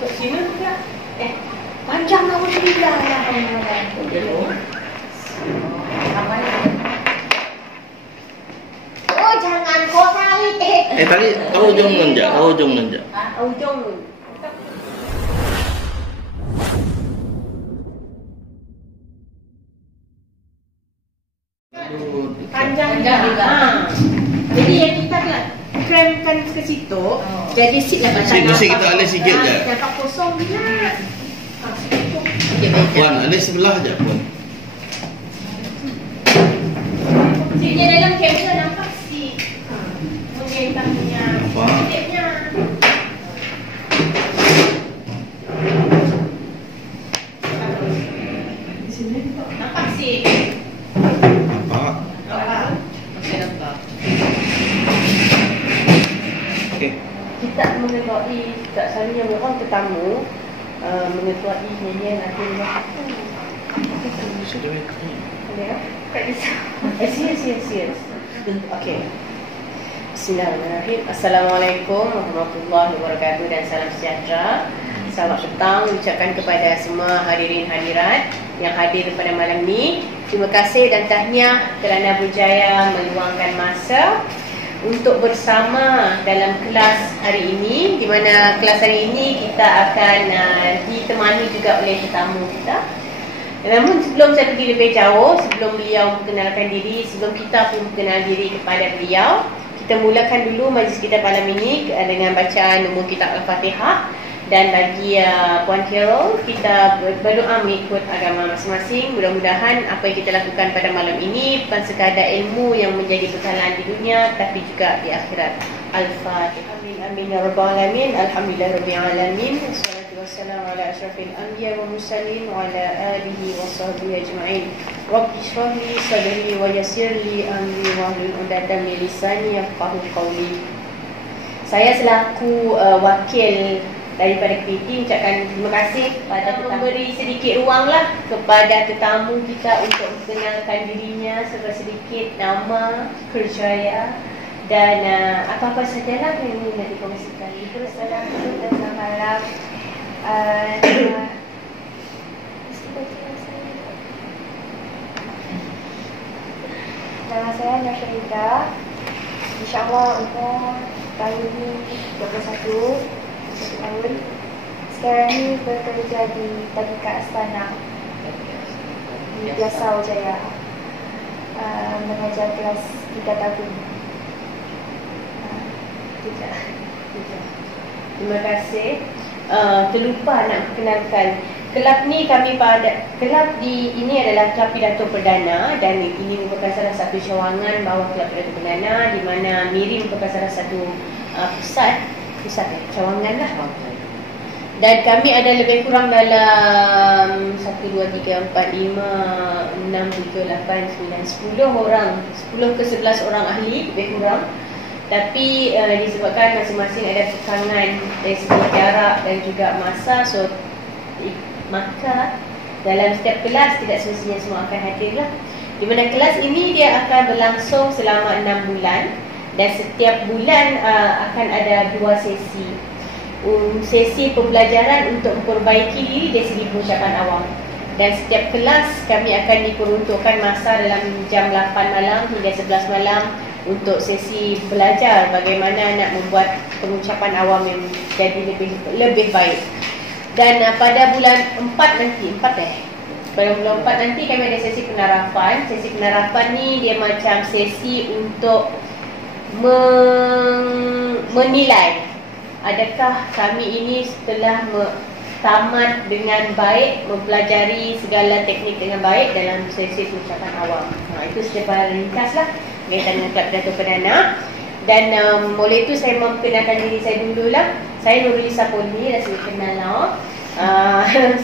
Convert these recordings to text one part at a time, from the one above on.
Tok Sina pula. Panjang nama dia lah. Oh, jangan kau tarik. Tadi ujung nanjak, ujung nanjak. Ujung. Panjang juga. Jadi yang kita nak cramkan ke situ, jadi seat lah macam Seat kita alih sikit je. Nampak kosong dia. Puan, alih sebelah je Puan. Seatnya dalam kamera nampak seat. Kemudian kakinya. Nampak. Seatnya. Di sini nampak seat. Nampak. Okey. Kita mengetuai tak selalunya orang tetamu mengetuai nyanyian akhirnya. Ya, tak bisa. Serius. Okey. Bismillahirrahmanirrahim. Assalamualaikum warahmatullahi wabarakatuh dan salam sejahtera. Selamat petang ucapkan kepada semua hadirin hadirat yang hadir pada malam ni. Terima kasih dan tahniah kerana berjaya meluangkan masa untuk bersama dalam kelas hari ini, di mana kelas hari ini kita akan ditemani juga oleh tetamu kita. Namun sebelum saya pergi lebih jauh, sebelum beliau memperkenalkan diri, sebelum kita pun mengenal diri kepada beliau, kita mulakan dulu majlis kita malam ini dengan bacaan nombor kitab Al-Fatihah. Dan bagi Puan Carol, kita berdoa mengikut agama masing-masing. Mudah-mudahan apa yang kita lakukan pada malam ini bukan sekadar ilmu yang menjadi bekalan di dunia, tapi juga di akhirat. Al-Fatihah. Amin amin ya rabbal alamin. Alhamdulillah rabbil alamin. Wassalatu wassalamu ala asyrafil anbiya wa mursalin wa ala alihi wa sahbihi ajma'in. Rabbi shrah li sadri wa yassir li amri wahlul 'uqdatam min lisani yafqahu qawli. Saya selaku wakil daripada KPT ucapkan terima kasih pada memberi sedikit ruanglah kepada tetamu kita untuk mengenalkan dirinya serta sedikit nama, kerjaya dan apa-apa sajalah yang ingin nak dikongsikan. Assalamualaikum dan selamat malam. Nama saya Nasyrida. InsyaAllah umur tahun ini 21 tahun. Sekarang ni bekerja di Tadika Astana di Piasa Wijaya, mengajar kelas 3 tahun. Terima kasih. Terlupa nak perkenalkan kelab ni kelab ini adalah kelab pidato perdana dan ini merupakan salah satu cawangan bawah kelab pidato perdana, di mana Miri merupakan salah satu pusat cawangan lah. Dan kami ada lebih kurang dalam 1, 2, 3, 4, 5, 6, 7, 8, 9, 10 orang, 10 ke 11 orang ahli lebih kurang. Tapi disebabkan masing-masing ada tekangan dari segi jarak dan juga masa, so maka dalam setiap kelas tidak semestinya semua akan hadir lah. Di mana kelas ini dia akan berlangsung selama 6 bulan. Dan setiap bulan akan ada 2 sesi. Sesi pembelajaran untuk memperbaiki diri dari segi pengucapan awam. Dan setiap kelas kami akan diperuntukkan masa dalam jam 8 malam hingga 11 malam untuk sesi belajar bagaimana nak membuat pengucapan awam yang jadi lebih baik. Dan pada bulan 4 nanti, pada bulan 4 nanti kami ada sesi penarapan. Sesi penarapan ni dia macam sesi untuk menilai adakah kami ini setelah tamat dengan baik, mempelajari segala teknik dengan baik dalam sesi pengucapan awam. Itu secara ringkas lah berkaitan dengan kelab pidato perdana. Dan oleh itu saya memperkenalkan diri saya dululah. Saya Nurulisa Poli, dah saya kenal lah.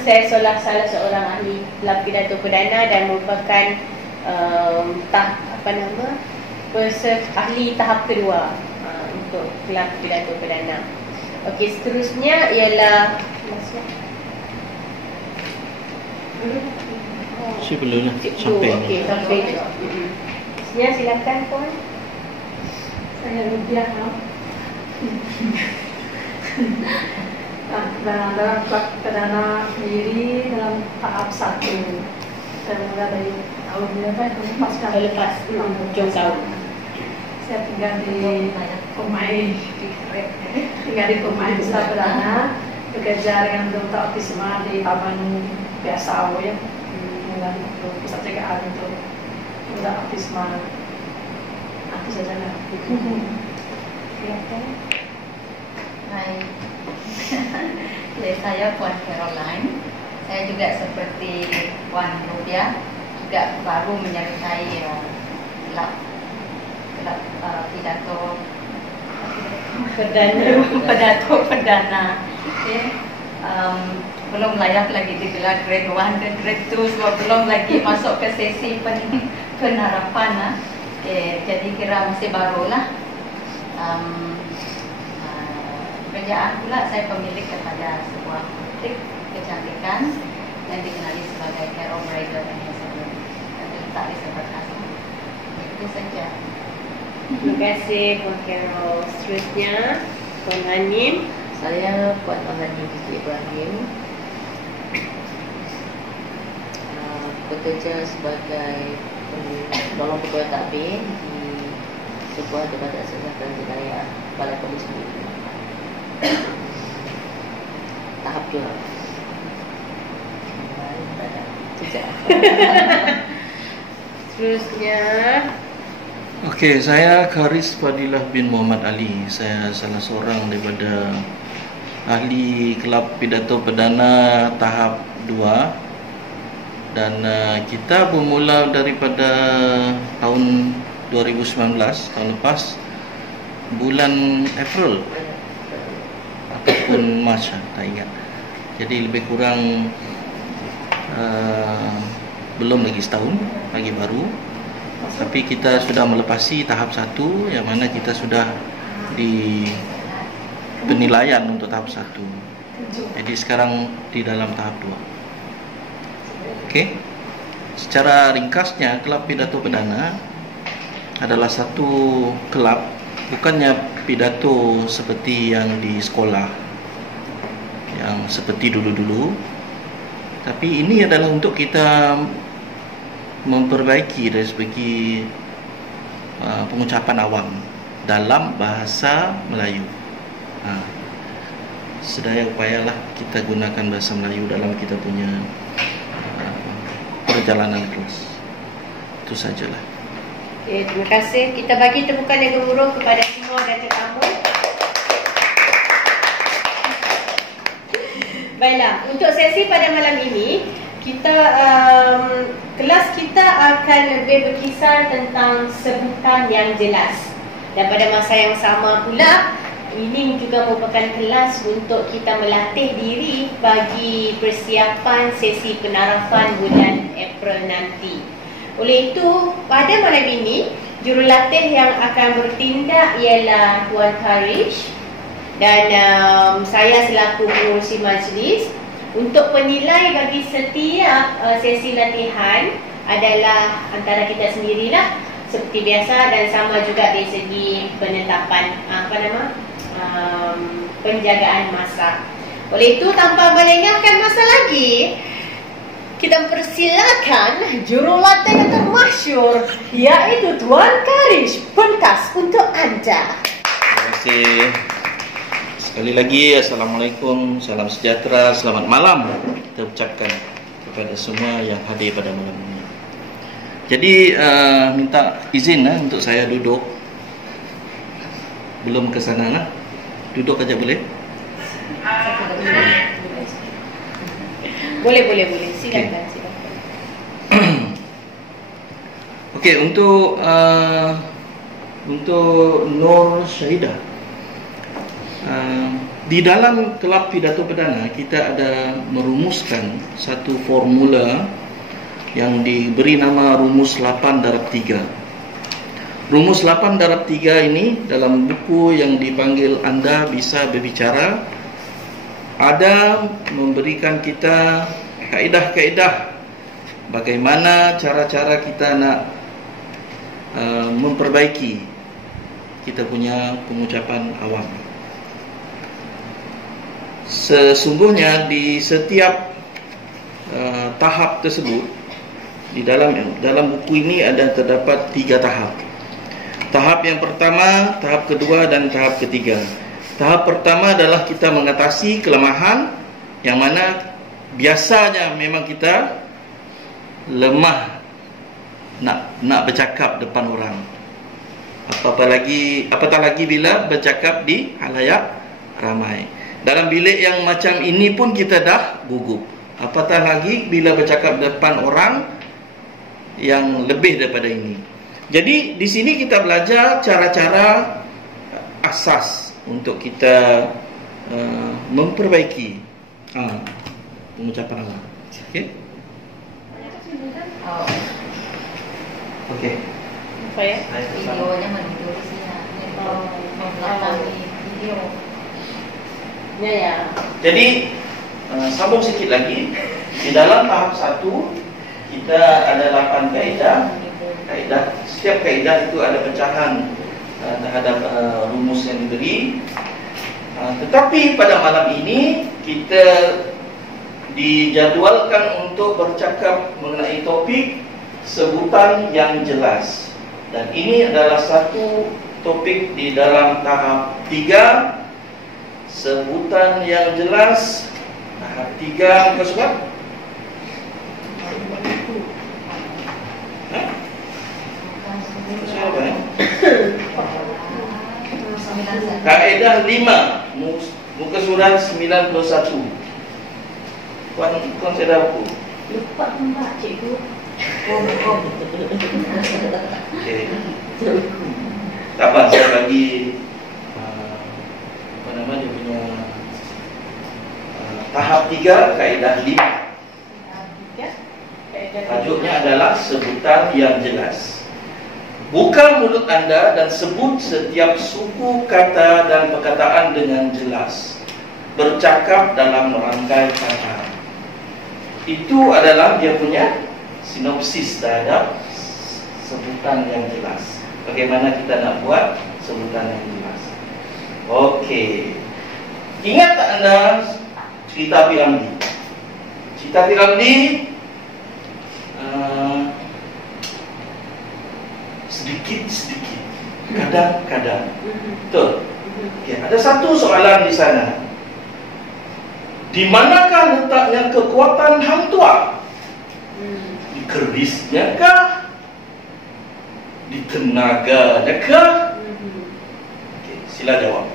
Saya salah seorang ahli kelab pidato perdana dan merupakan ahli tahap kedua untuk kelab pidato perdana. Okey, seterusnya ialah belum lah sampai. Okey, sampai. Seterusnya silakan Puan. Saya Rubiah. Dan dalam kelab perdana sendiri dalam tahap 1. Saya mulai dari tahun Lepas hujung tahun. Saya tinggal di pemain besar perdana, bekerja dengan dokter autisme di Taman Biasa ya, dengan pusat jagaan untuk budak autisme. Itu saja lah. Silakan. Hai, saya Puan Caroline. Saya juga seperti Puan Rubia, juga baru menyertai pidato perdana. Okay. Belum layak lagi digelar grade 1 dan grade 2, sebab belum lagi masuk ke sesi penerapan. Jadi kira masih barulah. Pekerjaan pula saya pemilik kepada sebuah butik kecantikan yang dikenali sebagai Carol Bridal and Hair Salon, terletak di Seberkasa. Itu saja. Terima kasih Puan Carol. Seterusnya Puan Hanim. Saya Puan Hanim Binti Ibrahim, bekerja sebagai penolong pegawai takbir di sebuah Jabatan Kesihatan Jenayah Balai Polis Negeri. Tahap 2. Seterusnya Okey, saya Karis Fadilah bin Muhammad Ali. Saya salah seorang daripada ahli kelab pidato perdana tahap 2, dan kita bermula daripada tahun 2019, tahun lepas, bulan April ataupun Mac, tak ingat. Jadi lebih kurang belum lagi setahun, lagi baru. Tapi kita sudah melepasi tahap 1, yang mana kita sudah di penilaian untuk tahap 1. Jadi sekarang di dalam tahap 2. Okey. Secara ringkasnya, kelab pidato perdana adalah satu kelab, bukannya pidato seperti yang di sekolah, yang seperti dulu-dulu, tapi ini adalah untuk kita memperbaiki dari segi pengucapan awam dalam bahasa Melayu. Sedaya upayalah kita gunakan bahasa Melayu dalam kita punya perjalanan kelas. Itu sajalah. Okay, terima kasih. Kita bagi tepukan yang gemuruh kepada semua dan tetamu. Baiklah, untuk sesi pada malam ini, kelas kita akan lebih berkisar tentang sebutan yang jelas. Dan pada masa yang sama pula, ini juga merupakan kelas untuk kita melatih diri bagi persiapan sesi penarafan bulan April nanti. Oleh itu, pada malam ini, jurulatih yang akan bertindak ialah Tuan Karish dan saya selaku pengurusi majlis. Untuk penilai bagi setiap sesi latihan adalah antara kita sendirilah seperti biasa, dan sama juga dari segi penetapan penjagaan masa. Oleh itu, tanpa melengahkan masa lagi, kita persilakan jurulatih yang termasyhur, iaitu Tuan Karish. Pentas untuk anda. Terima kasih. Sekali lagi, Assalamualaikum, salam sejahtera, selamat malam kita ucapkan kepada semua yang hadir pada malam ini. Jadi minta izin untuk saya duduk. Belum ke sana lah. Duduk aja boleh? Boleh. Silakan. Okey, untuk Nur Syahidah. Di dalam kelab pidato perdana, kita ada merumuskan satu formula yang diberi nama rumus 8 darab 3. Rumus 8 darab 3 ini dalam buku yang dipanggil Anda Bisa Berbicara ada memberikan kita kaedah-kaedah bagaimana cara-cara kita nak memperbaiki kita punya pengucapan awam. Sesungguhnya di setiap tahap tersebut, di dalam buku ini terdapat 3 tahap. Tahap yang pertama, tahap kedua, dan tahap ketiga. Tahap pertama adalah kita mengatasi kelemahan yang mana biasanya memang kita lemah nak bercakap depan orang. Apatah lagi bila bercakap di halayak ramai. Dalam bilik yang macam ini pun kita dah gugup. Apatah lagi bila bercakap depan orang yang lebih daripada ini. Jadi di sini kita belajar cara-cara asas untuk kita memperbaiki pengucapan Allah. Okey? Oh, Okey. Apa ya? videonya menuju di sini. Membelakangi video. Ya. Jadi sambung sikit lagi. Di dalam tahap 1 kita ada 8 kaedah. Setiap kaedah itu ada pecahan terhadap rumus yang diberi. Tetapi pada malam ini kita dijadualkan untuk bercakap mengenai topik sebutan yang jelas. Dan ini adalah satu topik di dalam tahap 3, sebutan yang jelas. Tahap 3 muka surat. Kaedah 5, muka surat 91. Puan saya dah buku. Lupa mbak cikgu. Okay. Tak apa, saya bagi dia punya tahap 3, kaedah 5. Tajuknya adalah sebutan yang jelas. Buka mulut anda dan sebut setiap suku kata dan perkataan dengan jelas. Bercakap dalam rangkai kata. Itu adalah dia punya sinopsis terhadap sebutan yang jelas. Bagaimana kita nak buat sebutan yang jelas. Okey. Ingat tak anda cerita Piramli? Cerita Piramli sedikit-sedikit, kadang-kadang. Betul? Okay. Ada satu soalan di sana. Di manakah letaknya kekuatan Hang Tuah? Di kerisnya kah? Di tenaganya kah? Okay, sila jawab.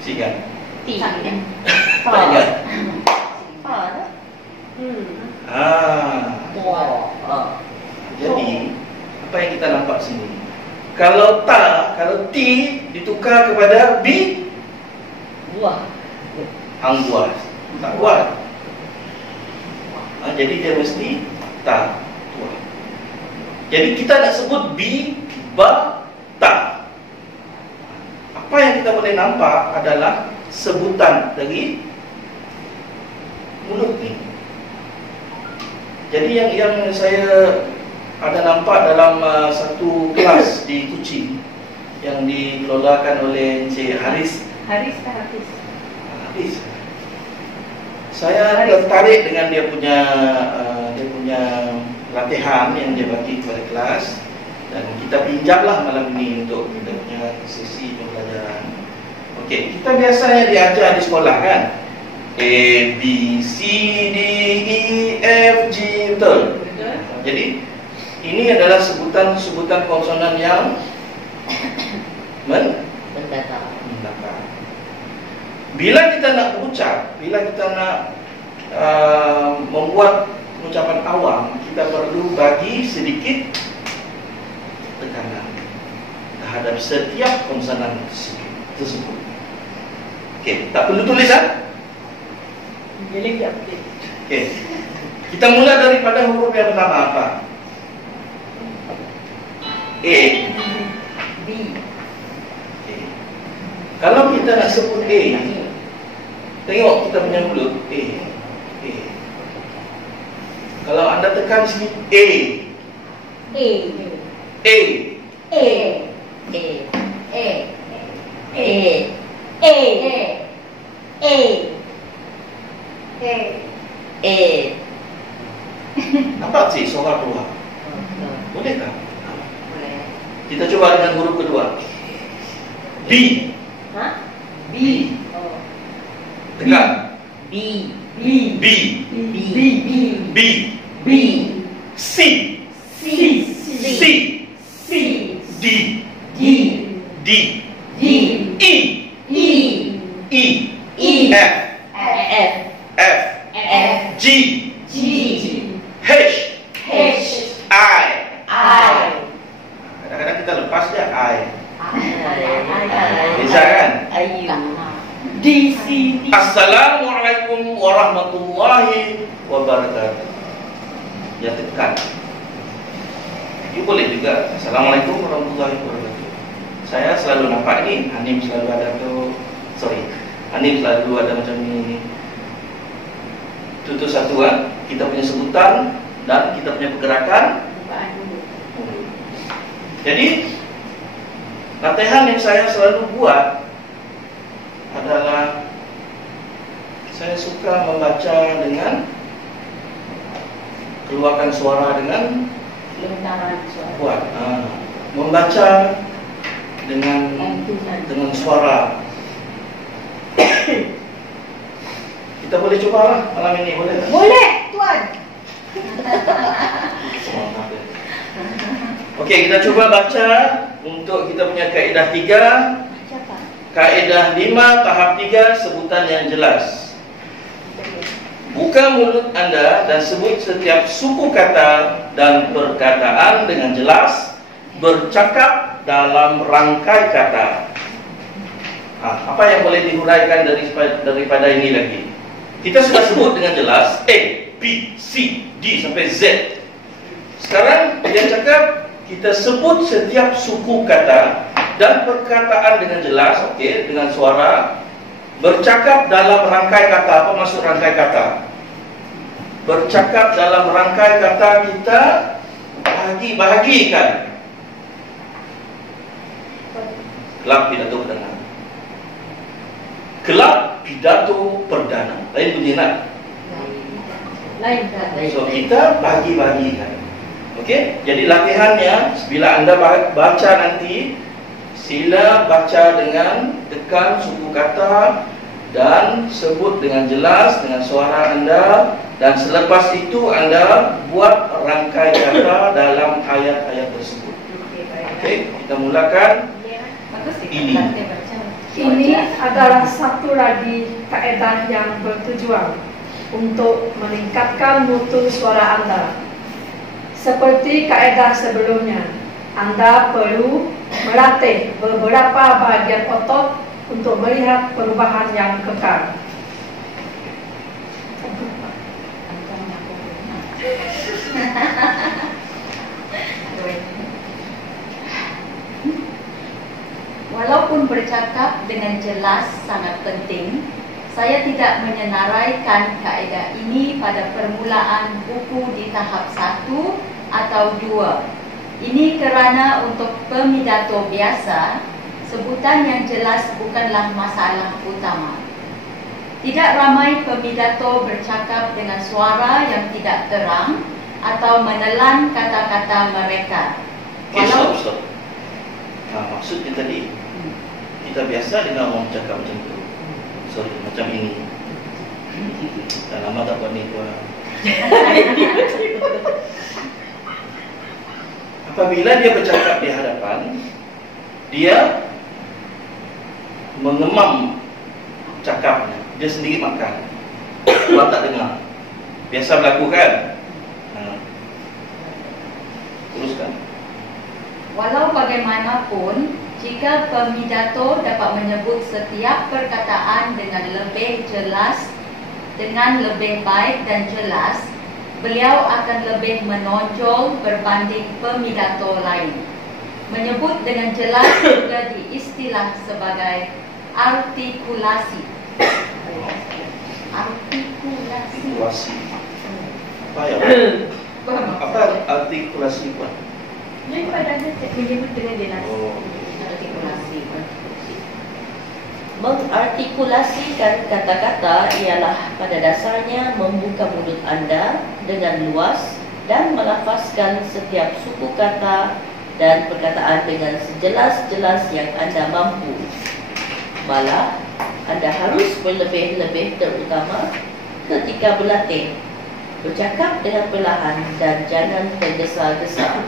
Sigan. Tanya. Jadi apa yang kita nampak sini? Kalau T ditukar kepada B, Buah. Hang buah. Tak buat. Jadi dia mesti ta, tuah. Jadi kita nak sebut B, ba, ta. Apa yang kita boleh nampak adalah sebutan dari mulut ni. Jadi yang saya ada nampak dalam satu kelas di Kuching yang dikelolakan oleh Encik Haris. Haris. Saya tertarik dengan dia punya latihan yang dia bagi kepada kelas, dan kita pinjamlah malam ini untuk kita punya sesi pembelajaran. Okey, kita biasanya diajar di sekolah kan, A, B, C, D, E, F, G, betul? Jadi ini adalah sebutan konsonan yang mendatar. Bila kita nak berucap, bila kita nak membuat ucapan awam, kita perlu bagi sedikit tekanan terhadap setiap konsonan tersebut. Okey, tak perlu tulis kan? Jadi tak boleh. Okey. Kita mula daripada huruf yang pertama apa? A. B. Okay. Kalau kita nak sebut A, tengok kita punya mulut A. Kalau anda tekan sini A. A. A. A. Nampak sih suara keluar? Boleh tak? Boleh. Kita coba dengan huruf kedua. B. Ha? B. Oh. Tekan. B. B. B. B. B. C. C. C. C. D. D. D. D. E. E. E. E. F. F. F. F. G. G. H. H. I. I. Kadang-kadang kita lepas dia I. I. Bisa kan? Ayu. D. C. D. Assalamualaikum warahmatullahi wabarakatuh. Ya, tekan. You boleh juga. Assalamualaikum warahmatullahi wabarakatuh. Saya selalu nampak ni. Hanim selalu ada tu. Hanim selalu ada macam ni. Itu satu kan. Kita punya sebutan dan kita punya pergerakan. Jadi latihan yang saya selalu buat adalah saya suka membaca dengan keluarkan suara dengan Lontaran suara. kuat. Membaca dengan suara. Kita boleh cuba lah malam ini, boleh tak? Boleh, Tuan. Okey, kita cuba baca untuk kita punya kaedah 3. Kaedah 5 tahap 3, sebutan yang jelas. Buka mulut anda dan sebut setiap suku kata dan perkataan dengan jelas. Bercakap dalam rangkai kata. Apa yang boleh dihuraikan daripada ini lagi? Kita sudah sebut dengan jelas A, B, C, D sampai Z. Sekarang dia cakap kita sebut setiap suku kata dan perkataan dengan jelas, okey, dengan suara. Bercakap dalam rangkai kata. Apa maksud rangkai kata? Bercakap dalam rangkai kata kita bahagikan. Kelab pidato perdana. Kelab pidato perdana. Lain bunyi nak? Lain. So kita bagi-bagikan. Okey? Jadi latihannya bila anda baca nanti, sila baca dengan tekan suku kata dan sebut dengan jelas dengan suara anda, dan selepas itu anda buat rangkai kata dalam ayat-ayat tersebut. Okey, kita mulakan. Ini. Ini adalah satu lagi kaedah yang bertujuan untuk meningkatkan mutu suara anda. Seperti kaedah sebelumnya, anda perlu melatih beberapa bahagian otot untuk melihat perubahan yang kekal. Walaupun bercakap dengan jelas sangat penting, saya tidak menyenaraikan kaedah ini pada permulaan buku di tahap 1 atau 2. Ini kerana untuk pemidato biasa, sebutan yang jelas bukanlah masalah utama. Tidak ramai pemidato bercakap dengan suara yang tidak terang atau menelan kata-kata mereka. Okay, stop. Maksudnya tadi kita biasa dengar orang cakap macam tu. Sorry, macam ini. Dah lama tak buat ni tuan. Apabila dia bercakap di hadapan, dia mengemam cakapnya. Dia sendiri makan. Tuan tak dengar. Biasa berlaku kan? Teruskan. Walau bagaimanapun, jika pemidato dapat menyebut setiap perkataan dengan lebih jelas, dengan lebih baik dan jelas, beliau akan lebih menonjol berbanding pemidato lain. Menyebut dengan jelas juga diistilah sebagai artikulasi. Artikulasi. Apa ya? Apa artikulasi Puan? Jadi pada anda menyebut dengan jelas. Oh. Artikulasi. Mengartikulasikan kata-kata ialah pada dasarnya membuka mulut anda dengan luas dan melafazkan setiap suku kata dan perkataan dengan sejelas-jelas yang anda mampu. Malah, anda harus berlebih-lebih terutama ketika berlatih. Bercakap dengan perlahan dan jangan tergesa-gesa.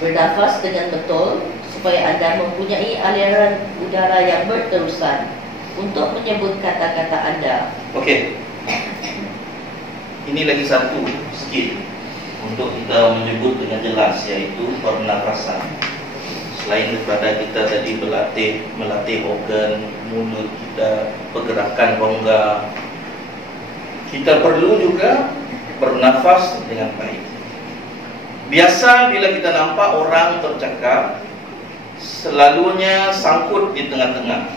Bernafas dengan betul supaya anda mempunyai aliran udara yang berterusan untuk menyebut kata-kata anda. Okey. Ini lagi satu skill untuk kita menyebut dengan jelas, iaitu pernafasan. Selain daripada kita tadi melatih organ mulut kita, pergerakan rongga, kita perlu juga bernafas dengan baik. Biasa bila kita nampak orang bercakap, selalunya sangkut di tengah-tengah.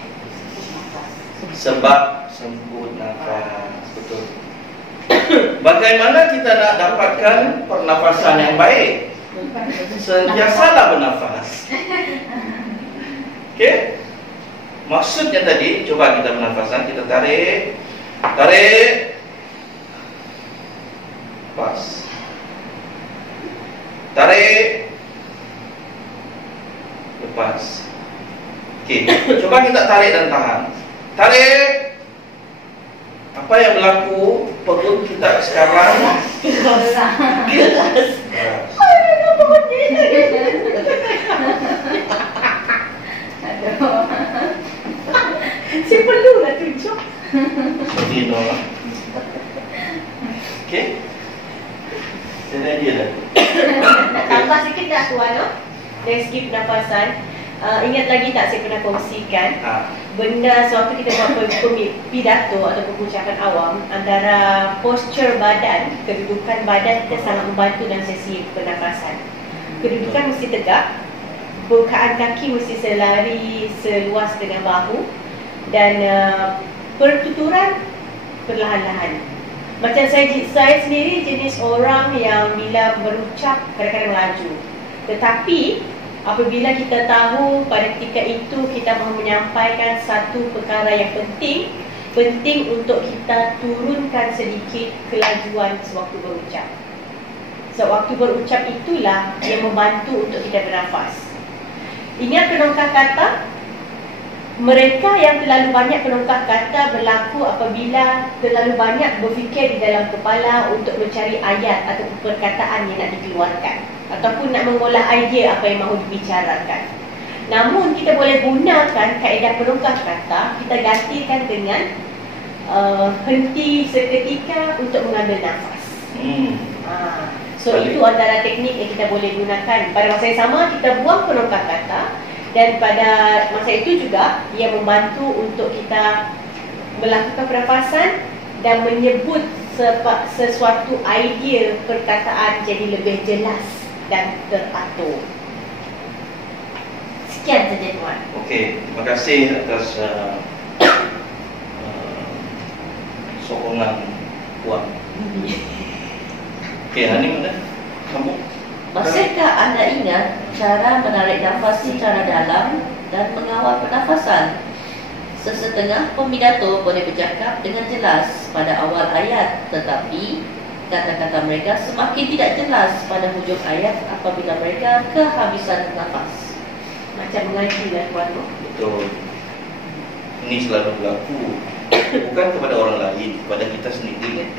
Sebab semput nafas. Betul. Bagaimana kita nak dapatkan pernafasan yang baik? Sentiasalah bernafas. Okey? Maksudnya tadi, coba kita bernafasan, kita tarik, lepas, tarik, lepas. Okey, coba kita tarik dan tahan. Tarik. Apa yang berlaku perut kita sekarang? Keras. Saya perlulah tunjuk. Seperti itu. Okey. Jadi dia dah. Tambah sikit tak tuan, no? Dari segi pernafasan. Ingat lagi tak saya pernah kongsikan benda sewaktu kita buat pidato atau percakapan awam, antara posture badan, kedudukan badan kita sangat membantu dalam sesi pernafasan. Kedudukan mesti tegak, bukaan kaki mesti selari seluas dengan bahu, dan pertuturan perlahan-lahan. Macam saya sendiri jenis orang yang bila berucap kadang-kadang melaju, tetapi apabila kita tahu pada ketika itu kita mahu menyampaikan satu perkara yang penting untuk kita turunkan sedikit kelajuan sewaktu berucap. Sewaktu berucap itulah yang membantu untuk kita bernafas. Ingat penongkah kata, mereka yang terlalu banyak penongkah kata berlaku apabila terlalu banyak berfikir di dalam kepala untuk mencari ayat atau perkataan yang nak dikeluarkan, ataupun nak mengolah idea apa yang mahu dibicarakan. Namun kita boleh gunakan kaedah penongkah kata, kita gantikan dengan henti seketika untuk mengambil nafas. So itu antara teknik yang kita boleh gunakan. Pada masa yang sama kita buang penongkah kata, dan pada masa itu juga ia membantu untuk kita melakukan pernafasan dan menyebut sesuatu idea perkataan jadi lebih jelas dan teratur. Sekian saja tuan. Okey, terima kasih atas sokongan puan. Okey, Hani mana? Sambung. Masihkah anda ingat cara menarik nafas secara dalam dan mengawal pernafasan? Sesetengah pemidato boleh bercakap dengan jelas pada awal ayat, tetapi kata-kata mereka semakin tidak jelas pada hujung ayat apabila mereka kehabisan nafas. Macam mengaji lah tuan. Betul. Ini selalu berlaku, bukan kepada orang lain, kepada kita sendiri.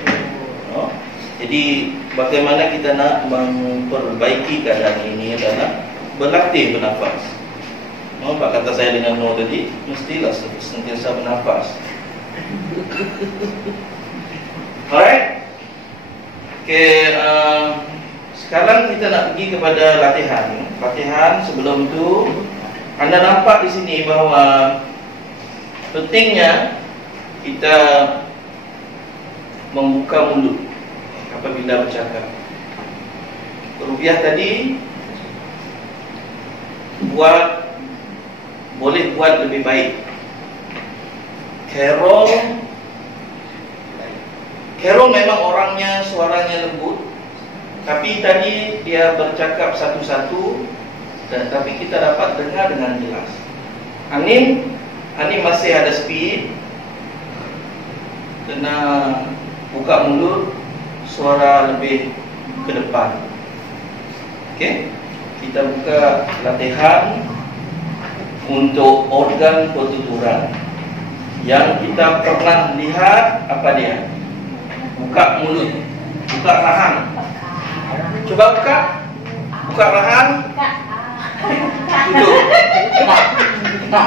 Oh. Jadi bagaimana kita nak memperbaiki keadaan ini adalah berlatih bernafas. Nampak kata saya dengan Noor tadi, mestilah sentiasa bernafas. Alright. Okay, sekarang kita nak pergi kepada latihan. Latihan sebelum itu, anda nampak di sini bahawa pentingnya kita membuka mulut apabila bercakap. Rupiah tadi boleh buat lebih baik. Carol memang orangnya suaranya lembut, tapi tadi dia bercakap satu-satu, tapi kita dapat dengar dengan jelas. Anin Hani masih ada speed. Kena buka mulut, suara lebih ke depan. Okey. Kita buka latihan untuk organ pertuturan. Yang kita pernah lihat apa dia? Buka mulut, buka rahang. Coba buka. Buka rahang. Tutup. Buka.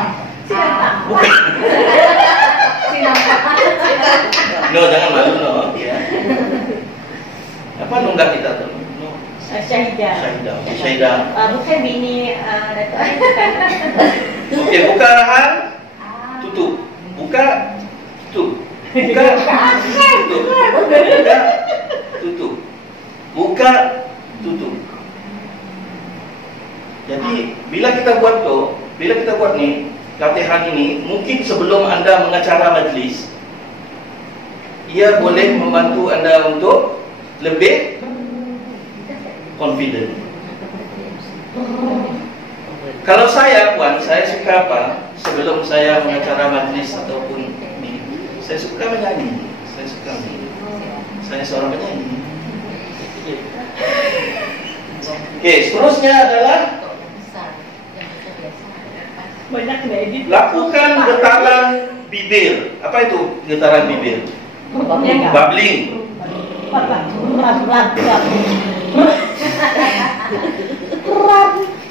No, jangan malu no. Ya. Apa nunggak kita tu? No. Syahidah. Syahidah. Okay, Syahidah. Bukan bini Datuk Ali, bukan. Okey, buka rahang. Tutup. Buka. Tutup. Buka. Tutup. Buka. Tutup. Buka. Tutup. Jadi bila kita buat ni latihan ini, mungkin sebelum anda mengacara majlis, ia boleh membantu anda untuk lebih confident. Kalau saya Puan, saya suka apa? Sebelum saya mengacara majlis ataupun ini, saya suka menyanyi. Saya seorang penyanyi. Okey, seterusnya adalah Banyak kena edit. lakukan getaran bibir. Apa itu getaran bibir? Bubbling.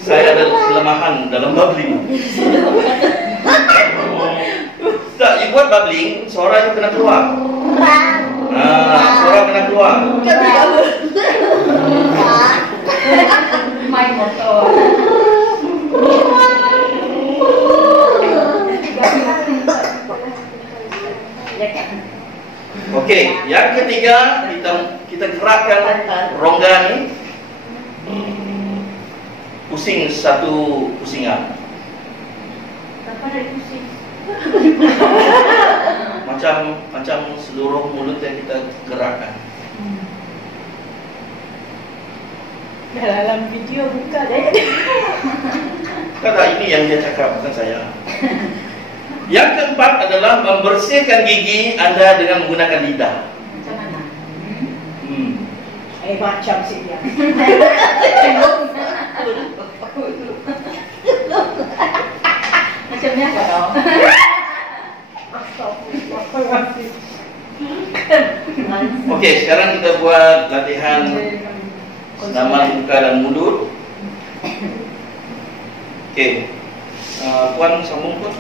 Saya ada kelemahan dalam bubbling. Tak, you buat bubbling, suara you kena keluar. Suara kena keluar. Main motor. Okey, yang ketiga kita gerakkan rongga ni. Pusing satu pusingan. Kenapa nak pusing? Macam seluruh mulut yang kita gerakkan. Dalam video buka dah. Kata ini yang dia cakap, bukan saya. Yang keempat adalah membersihkan gigi anda dengan menggunakan lidah. Macam mana? Macam sih dia. Macam ni apa tau? Okey, sekarang kita buat latihan senaman muka dan mulut. Okey, Puan sambung Puan.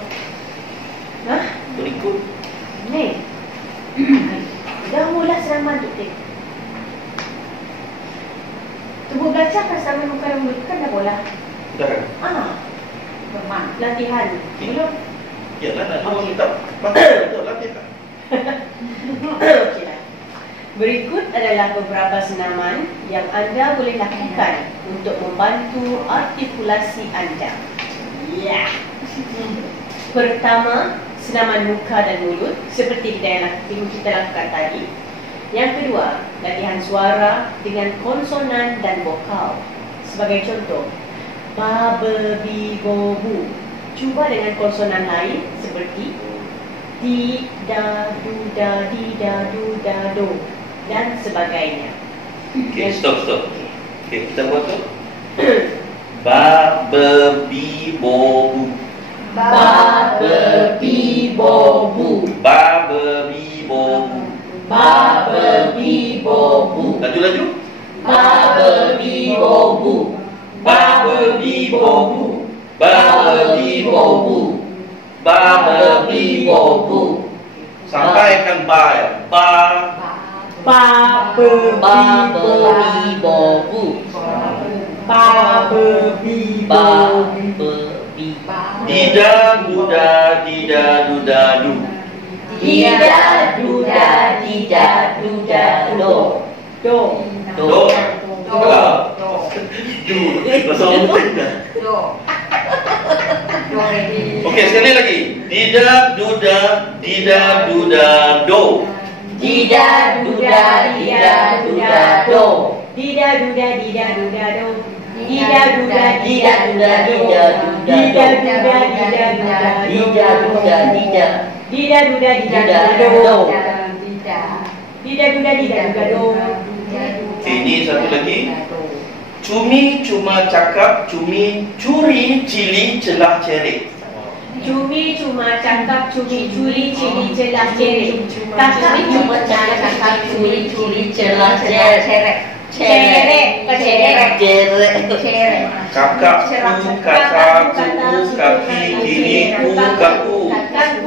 Berikut. Ni. Dah mula senaman tu tik. Tubuh belajar kan senaman muka dan mulut kan dah bola. Dah. Berman. Latihan. Belum. Ya, nak kita untuk latihan. Okeylah. Berikut adalah beberapa senaman yang anda boleh lakukan untuk membantu artikulasi anda. Ya. Pertama, senaman muka dan mulut seperti yang kita lakukan tadi. Yang kedua, latihan suara dengan konsonan dan vokal. Sebagai contoh, ba, be, bi, bo, bu. Cuba dengan konsonan lain seperti di, da, du, da, di, da, du, da, do dan sebagainya. Okey, stop. Okey, kita buat tu. Ba, be, bi, bo, bu. Ba, be, bi, bo, bu. Ba, be, bi, bo, bu. Ba, be, bi, bo, bu. Laju. Ba, be, bi, bo, bu. Ba, be, bi, bo, bu. Ba, be, bi, bo, bu. Ba, be, bi, bo, bu. Sampaikan ba ya. Ba, Ba, be, Ba, be, bi, bo, bu. ba, be, bi, Ba, bo, be, bi. dida, duda, dida, duda, du. Dida, duda, dida, duda, do. do. Do. Du. Pasal mudah. Okey, sekali lagi. Dida, duda, do. Dida, duda, dida, duda, do. Dida, duda, dida, duda, do. Dida duda dida duda do. Dida Dida duda dida duda do. Dida duda dida. Dida duda dida duda do. Dida duda dida duda do. Okey, ini satu lagi. Cumi cuma cakap, cumi curi cili celah cerek. Cumi cuma cakap, cumi curi cili celah cerek. Kakak Cuma cakap curi curi celah cerek. cerek, cerek, Cerek. Kakak ku, kakak kuku, kaki kiri ku, kaku. Kan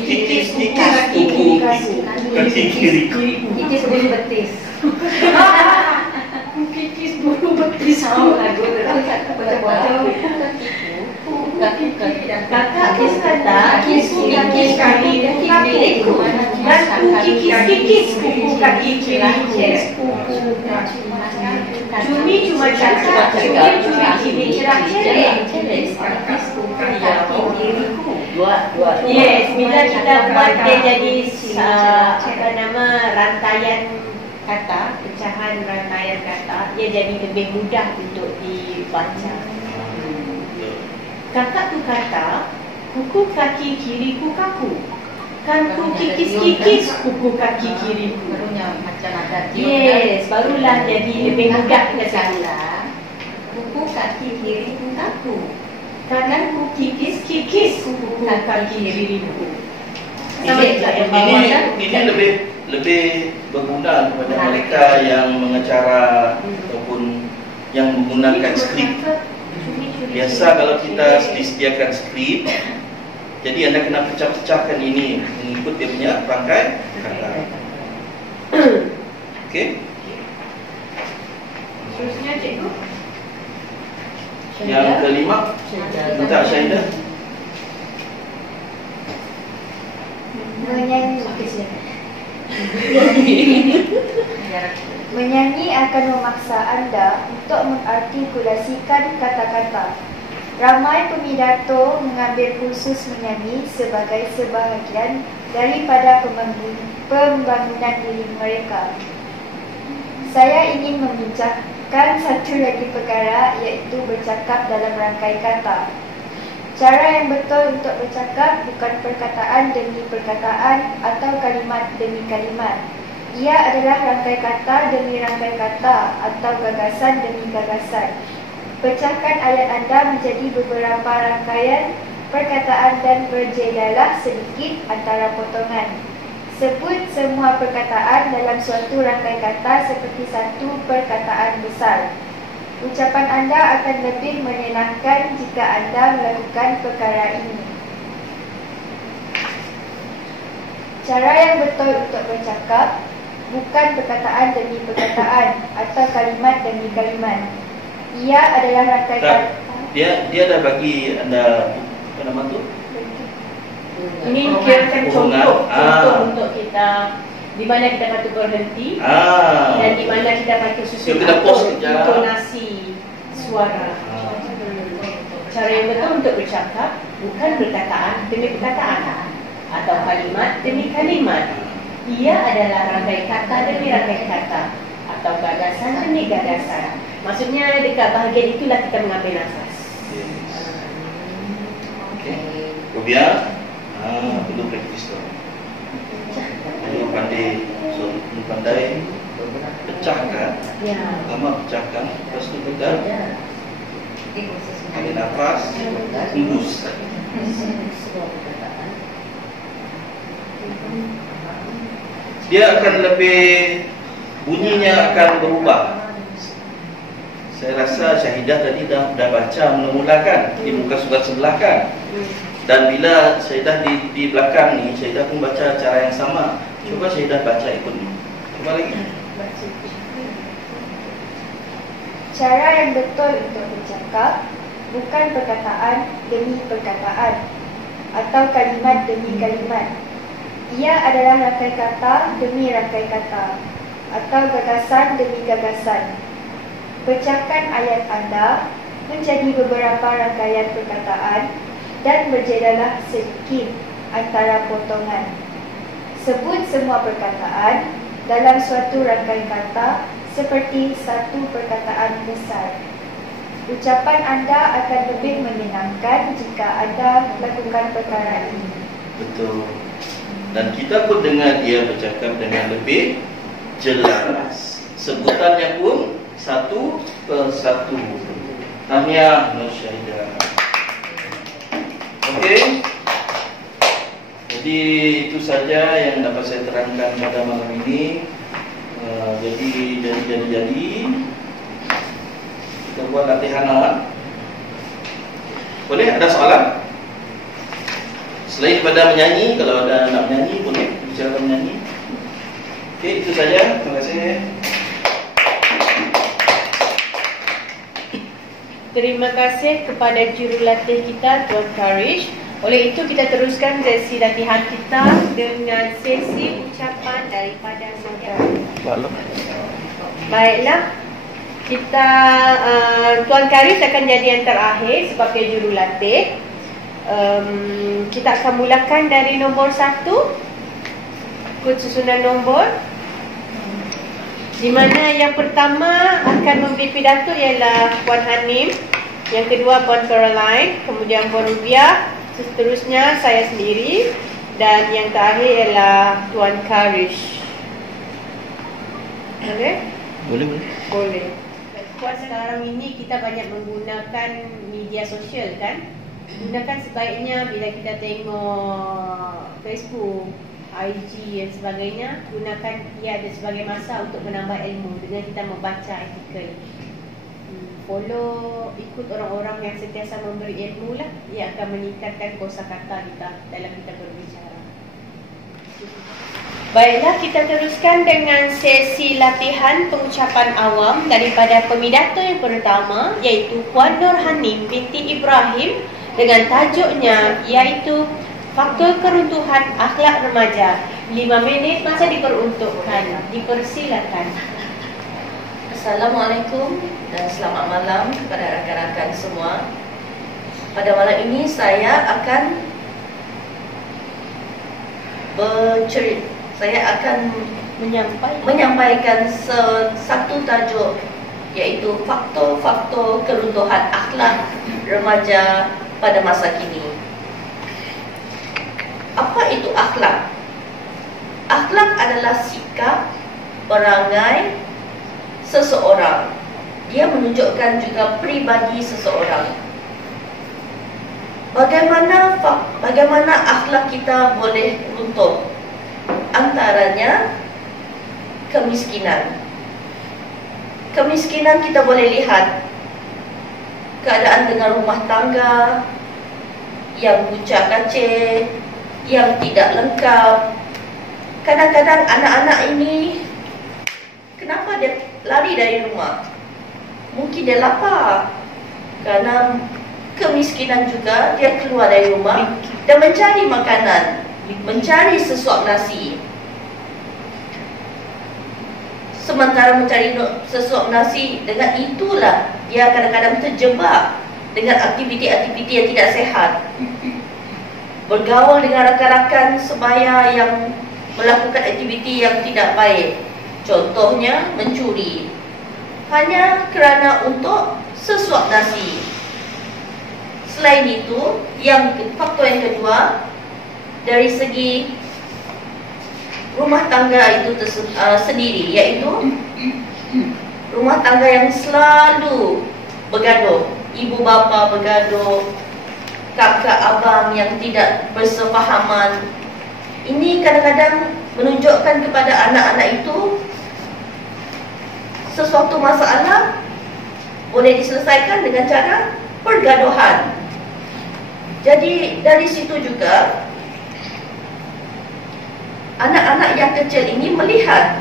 kikis kikis kuku, kaki kiri ku. Kikis bulu betis. Kikis bulu betis. kakak kis kata, kis kaki kiriku, dan kikis kuku kaki kiriku. Cumi cuma cakap, cumi ciri cerah cerek. Dua. Yes, bila kita buat dia jadi rantaian kata, pecahan rantaian kata, dia jadi lebih mudah untuk dibaca. Kakak tu kata, kuku kaki kiriku kaku. Kan ku kikis kuku kaki kiriku. Barunya macam ada Yes, barulah jadi lebih mudah kita kata. kuku kaki kiri kaku. Kan ku kikis kuku kaki kiriku. Ini lebih berguna kepada mereka yang mengacara ataupun yang menggunakan skrip. Biasa kalau kita disediakan skrip, jadi anda kena pecah-pecahkan ini mengikut dia punya rangkai kata. Okey. Terusnya cikgu. Yang kelima, minta Syahidah. Menyanyi. Menyanyi akan memaksa anda untuk mengartikulasikan kata-kata. Ramai pemidato mengambil kursus menyanyi sebagai sebahagian daripada pembangunan diri mereka. Saya ingin membincangkan satu lagi perkara, iaitu bercakap dalam rangkai kata. Cara yang betul untuk bercakap bukan perkataan demi perkataan atau kalimat demi kalimat. Ia adalah rangkai kata demi rangkai kata atau gagasan demi gagasan. Pecahkan ayat anda menjadi beberapa rangkaian perkataan dan berjedalah sedikit antara potongan. Sebut semua perkataan dalam suatu rangkai kata seperti satu perkataan besar. Ucapan anda akan lebih menyenangkan jika anda melakukan perkara ini. Cara yang betul untuk bercakap bukan perkataan demi perkataan atau kalimat demi kalimat. Ia adalah rangkai kata. Dia dah bagi anda apa nama tu? Ini kirakan contoh untuk kita di mana kita patut berhenti dan di mana kita patut susun intonasi suara. Cara yang betul untuk bercakap bukan perkataan demi perkataan atau kalimat demi kalimat. Ia adalah rangkai kata demi rangkai kata atau gagasan demi gagasan. Maksudnya dekat bahagian itulah kita mengambil nafas. Okey. Kemudian perlu praktis tu. Pandai pecahkan. Ya. Pertama pecahkan, lepas tu pegang. Ambil nafas, hembus. Dia akan lebih, bunyinya akan berubah. Saya rasa Syahidah tadi dah baca mula-mulakan di muka surat sebelah kan. Dan bila Syahidah di belakang ni, Syahidah pun baca cara yang sama. Cuba Syahidah baca ikut ni. Cuba lagi. Cara yang betul untuk bercakap bukan perkataan demi perkataan atau kalimat demi kalimat. Ia adalah rangkai kata demi rangkai kata atau gagasan demi gagasan. Pecahkan ayat anda menjadi beberapa rangkaian perkataan dan berjedalah sedikit antara potongan. Sebut semua perkataan dalam suatu rangkai kata seperti satu perkataan besar. Ucapan anda akan lebih menyenangkan jika anda melakukan perkara ini. Betul. Dan kita pun dengar dia bercakap dengan lebih jelas. Sebutannya pun satu persatu. Tahniah Nur Syahidah. Okey. Jadi itu saja yang dapat saya terangkan pada malam ini. Jadi kita buat latihan awal. Boleh ada soalan? Selain daripada menyanyi, kalau ada nak menyanyi boleh bicara menyanyi. Okey, itu saja. Terima kasih. Terima kasih kepada jurulatih kita Tuan Karish. Oleh itu kita teruskan sesi latihan kita dengan sesi ucapan daripada saudara. Baiklah, kita Tuan Karish akan jadi yang terakhir sebagai jurulatih. Kita akan mulakan dari nombor 1, kod susunan nombor, di mana yang pertama akan memberi pidato ialah Puan Hanim, yang kedua Puan Caroline, kemudian Puan Rubiah, seterusnya saya sendiri, dan yang terakhir ialah Tuan Karish. Boleh? Boleh. Puan, sekarang ini kita banyak menggunakan media sosial kan? Gunakan sebaiknya bila kita tengok Facebook, IG dan sebagainya, gunakan ia ada sebagai masa untuk menambah ilmu dengan kita membaca artikel. Follow, ikut orang-orang yang sentiasa memberi ilmu lah. Ia akan meningkatkan kosakata kita dalam kita berbicara. Baiklah, kita teruskan dengan sesi latihan pengucapan awam daripada pemidato yang pertama, iaitu Puan Nur Hanim binti Ibrahim, dengan tajuknya iaitu Faktor Keruntuhan Akhlak Remaja. 5 minit masa diperuntukkan. Dipersilakan. Assalamualaikum dan selamat malam kepada rakan-rakan semua. Pada malam ini saya akan menyampaikan satu tajuk, iaitu faktor-faktor keruntuhan akhlak remaja pada masa kini. Apa itu akhlak? Akhlak adalah sikap, perangai seseorang. Dia menunjukkan juga pribadi seseorang. Bagaimana akhlak kita boleh runtuh? Antaranya kemiskinan. Kemiskinan kita boleh lihat keadaan dengan rumah tangga yang kucak kacir, yang tidak lengkap. Kadang-kadang anak-anak ini, kenapa dia lari dari rumah? Mungkin dia lapar. Karena kemiskinan juga, dia keluar dari rumah dan mencari makanan, mencari sesuap nasi. Sementara mencari sesuap nasi, dengan itulah dia kadang-kadang terjebak dengan aktiviti-aktiviti yang tidak sehat. Bergaul dengan rakan-rakan sebaya yang melakukan aktiviti yang tidak baik. Contohnya mencuri, hanya kerana untuk sesuap nasi. Selain itu, faktor yang kedua, dari segi rumah tangga itu sendiri, iaitu rumah tangga yang selalu bergaduh. Ibu bapa bergaduh, kakak abang yang tidak bersefahaman. Ini kadang-kadang menunjukkan kepada anak-anak itu sesuatu masalah boleh diselesaikan dengan cara pergaduhan. Jadi dari situ juga anak-anak yang kecil ini melihat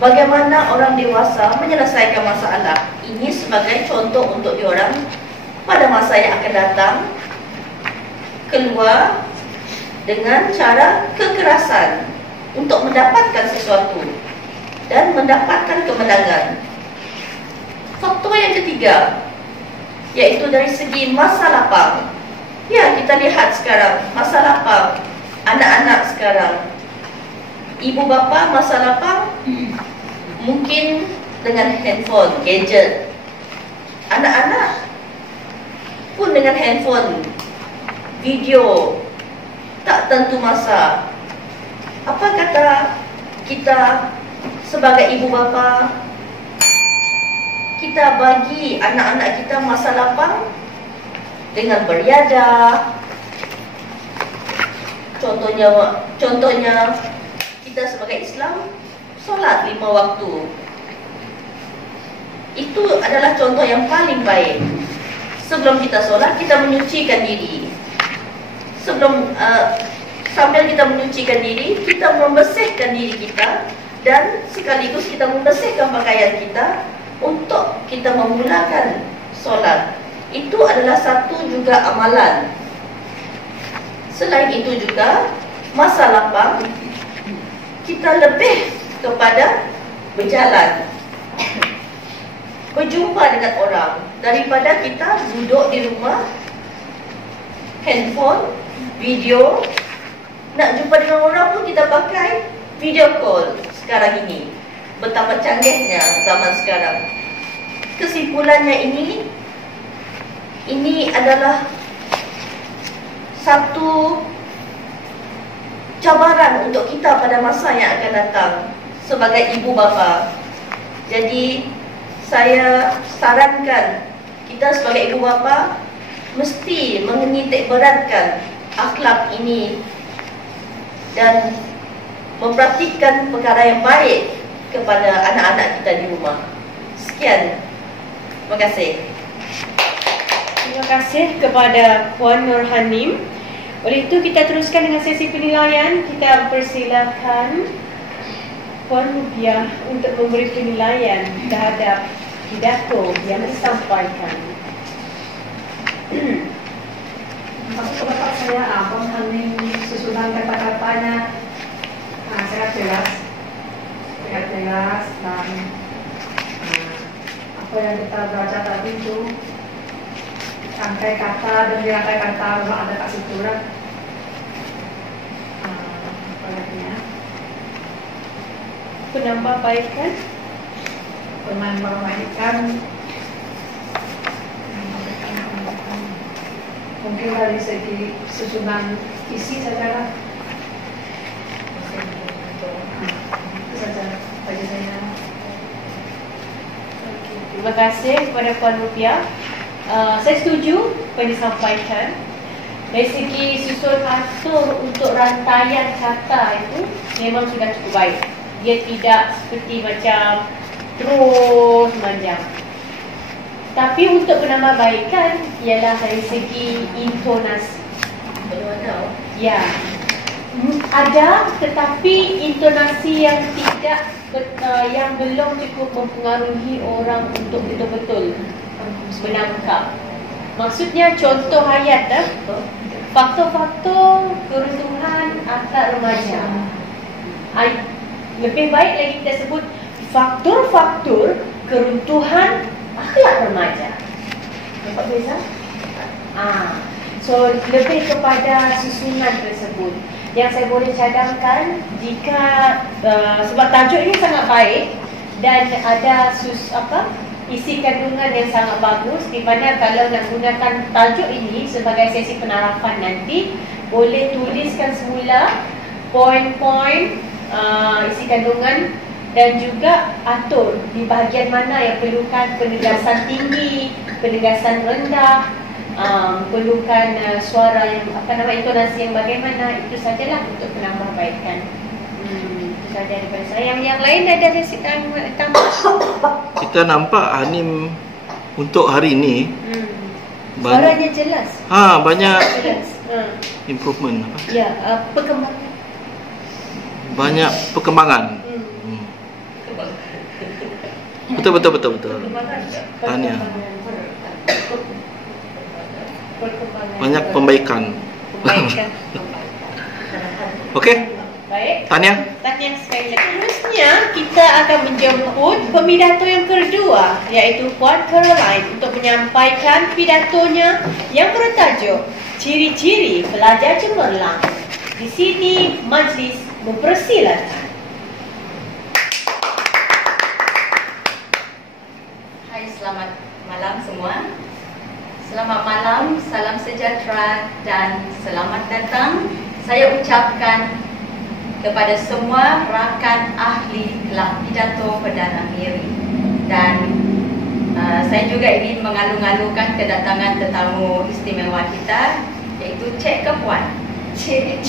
bagaimana orang dewasa menyelesaikan masalah. Ini sebagai contoh untuk diorang pada masa yang akan datang keluar dengan cara kekerasan untuk mendapatkan sesuatu dan mendapatkan kemenangan. Faktor yang ketiga, iaitu dari segi masa lapang. Ya, kita lihat sekarang masa lapang anak-anak sekarang. Ibu bapa masa lapang mungkin dengan handphone, gadget. anak-anak pun dengan handphone, video, tak tentu masa. Apa kata kita sebagai ibu bapa? Kita bagi anak-anak kita masa lapang dengan beriadah. Contohnya kita sebagai Islam solat 5 waktu. Itu adalah contoh yang paling baik. Sebelum kita solat, kita menyucikan diri. Sambil kita menyucikan diri, kita membersihkan diri kita, dan sekaligus kita membersihkan pakaian kita untuk kita memulakan solat. Itu adalah satu juga amalan. Selain itu juga, masa lapang kita lebih kepada berjalan, berjumpa dengan orang, daripada kita duduk di rumah, handphone, video. Nak jumpa dengan orang pun kita pakai video call sekarang ini. Betapa canggihnya zaman sekarang. Kesimpulannya ini adalah satu cabaran untuk kita pada masa yang akan datang sebagai ibu bapa. Jadi saya sarankan kita sebagai ibu bapa mesti menitik beratkan akhlak ini dan mempraktikkan perkara yang baik kepada anak-anak kita di rumah. Sekian. Terima kasih. Terima kasih kepada Puan Nurhanim. Oleh itu kita teruskan dengan sesi penilaian. Kita persilakan Puan Rubiah untuk memberi penilaian terhadap pidato yang disampaikan. Maksud bapak saya, Abang Hanim susunan kata-katanya sangat jelas dan apa yang kita baca tadi itu rangkai kata dan di rangkai kata memang ada kasih kurang. Apa lagi ya? Penambahbaikan. Mungkin dari segi susunan isi saja. Itu saja bagi saya. Terima kasih kepada Puan Rubiah. Saya setuju apa yang disampaikan. Dari segi susun atur untuk rantaian kata itu memang sudah cukup baik. Dia tidak seperti macam terus panjang. Tapi untuk penambahbaikan ialah dari segi intonasi. Ya, ada, tetapi intonasi yang tidak yang belum cukup mempengaruhi orang untuk betul-betul menangkap. Maksudnya contoh ayat faktor-faktor keruntuhan akhlak remaja. Lebih baik lagi kita sebut faktor-faktor keruntuhan akhlak remaja. Nampak beza? So lebih kepada susunan tersebut. Yang saya boleh cadangkan, jika sebab tajuk ini sangat baik dan ada isi kandungan yang sangat bagus, di mana kalau nak gunakan tajuk ini sebagai sesi penarapan nanti, boleh tuliskan semula poin-poin isi kandungan dan juga atur di bahagian mana yang perlukan penegasan tinggi, penegasan rendah, perlukan suara yang intonasi yang bagaimana. Itu sajalah untuk penambahbaikan. Itu saja daripada saya. Yang lain ada resi tambah. Kita nampak Hanim untuk hari ini suaranya jelas. Banyak jelas. improvement Ya, perkembangan. Banyak perkembangan. Betul. Tahniah. Banyak pembaikan. Okey. Baik. Tahniah sekali lagi. Terusnya kita akan menjemput pemidato yang kedua, iaitu Puan Caroline, untuk menyampaikan pidatonya yang bertajuk Ciri-ciri Pelajar Cemerlang. Di sini majlis mempersilakan. Hai, selamat malam semua. Selamat malam, salam sejahtera dan selamat datang. Saya ucapkan kepada semua rakan ahli Kelab Pidato Perdana Miri. Dan saya juga ingin mengalu-alukan kedatangan tetamu istimewa kita, iaitu Cik ke Puan? Cik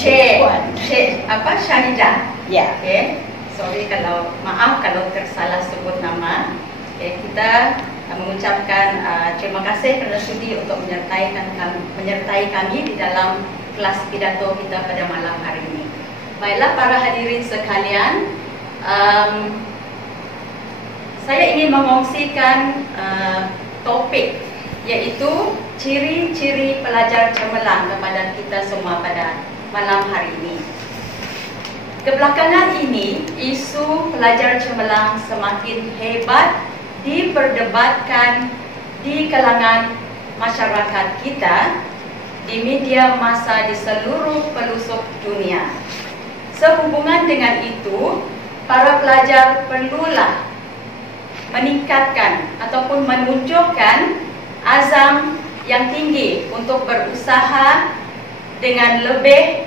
Syahidah. Ya. Okay. Sorry kalau, maaf kalau tersalah sebut nama. Okay. Kita mengucapkan terima kasih kerana sudi untuk menyertai kami di dalam kelas pidato kita pada malam hari ini. Baiklah para hadirin sekalian, saya ingin mengongsikan topik, iaitu ciri-ciri pelajar cemerlang kepada kita semua pada malam hari ini. Kebelakangan ini, isu pelajar cemerlang semakin hebat diperdebatkan di kalangan masyarakat kita, di media massa di seluruh pelosok dunia. Sehubungan dengan itu, para pelajar perlulah meningkatkan ataupun menunjukkan azam yang tinggi untuk berusaha dengan lebih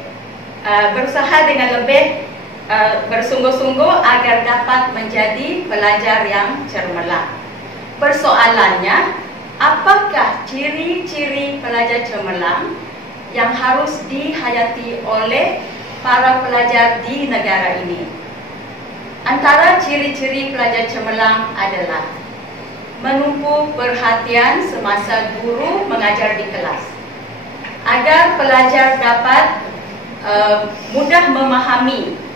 bersungguh-sungguh agar dapat menjadi pelajar yang cemerlang. Persoalannya, apakah ciri-ciri pelajar cemerlang yang harus dihayati oleh para pelajar di negara ini? Antara ciri-ciri pelajar cemerlang adalah menumpu perhatian semasa guru mengajar di kelas, agar pelajar dapat mudah memahami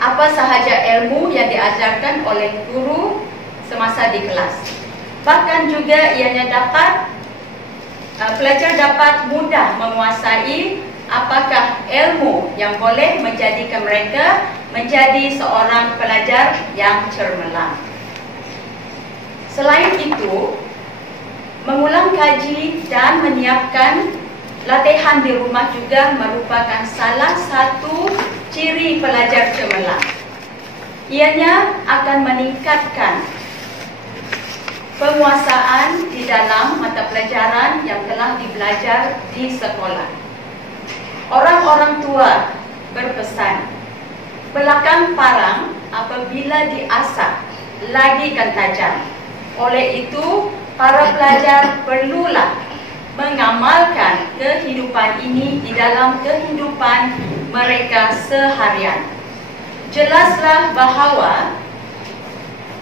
apa sahaja ilmu yang diajarkan oleh guru semasa di kelas. Bahkan juga ianya pelajar dapat mudah menguasai apakah ilmu yang boleh menjadikan mereka menjadi seorang pelajar yang cemerlang. Selain itu, mengulang kaji dan menyiapkan latihan di rumah juga merupakan salah satu ciri pelajar cemerlang. Ianya akan meningkatkan penguasaan di dalam mata pelajaran yang telah dibelajar di sekolah. Orang-orang tua berpesan, belakang parang apabila diasah lagi kan tajam. Oleh itu, para pelajar perlulah mengamalkan kehidupan ini di dalam kehidupan mereka seharian. Jelaslah bahawa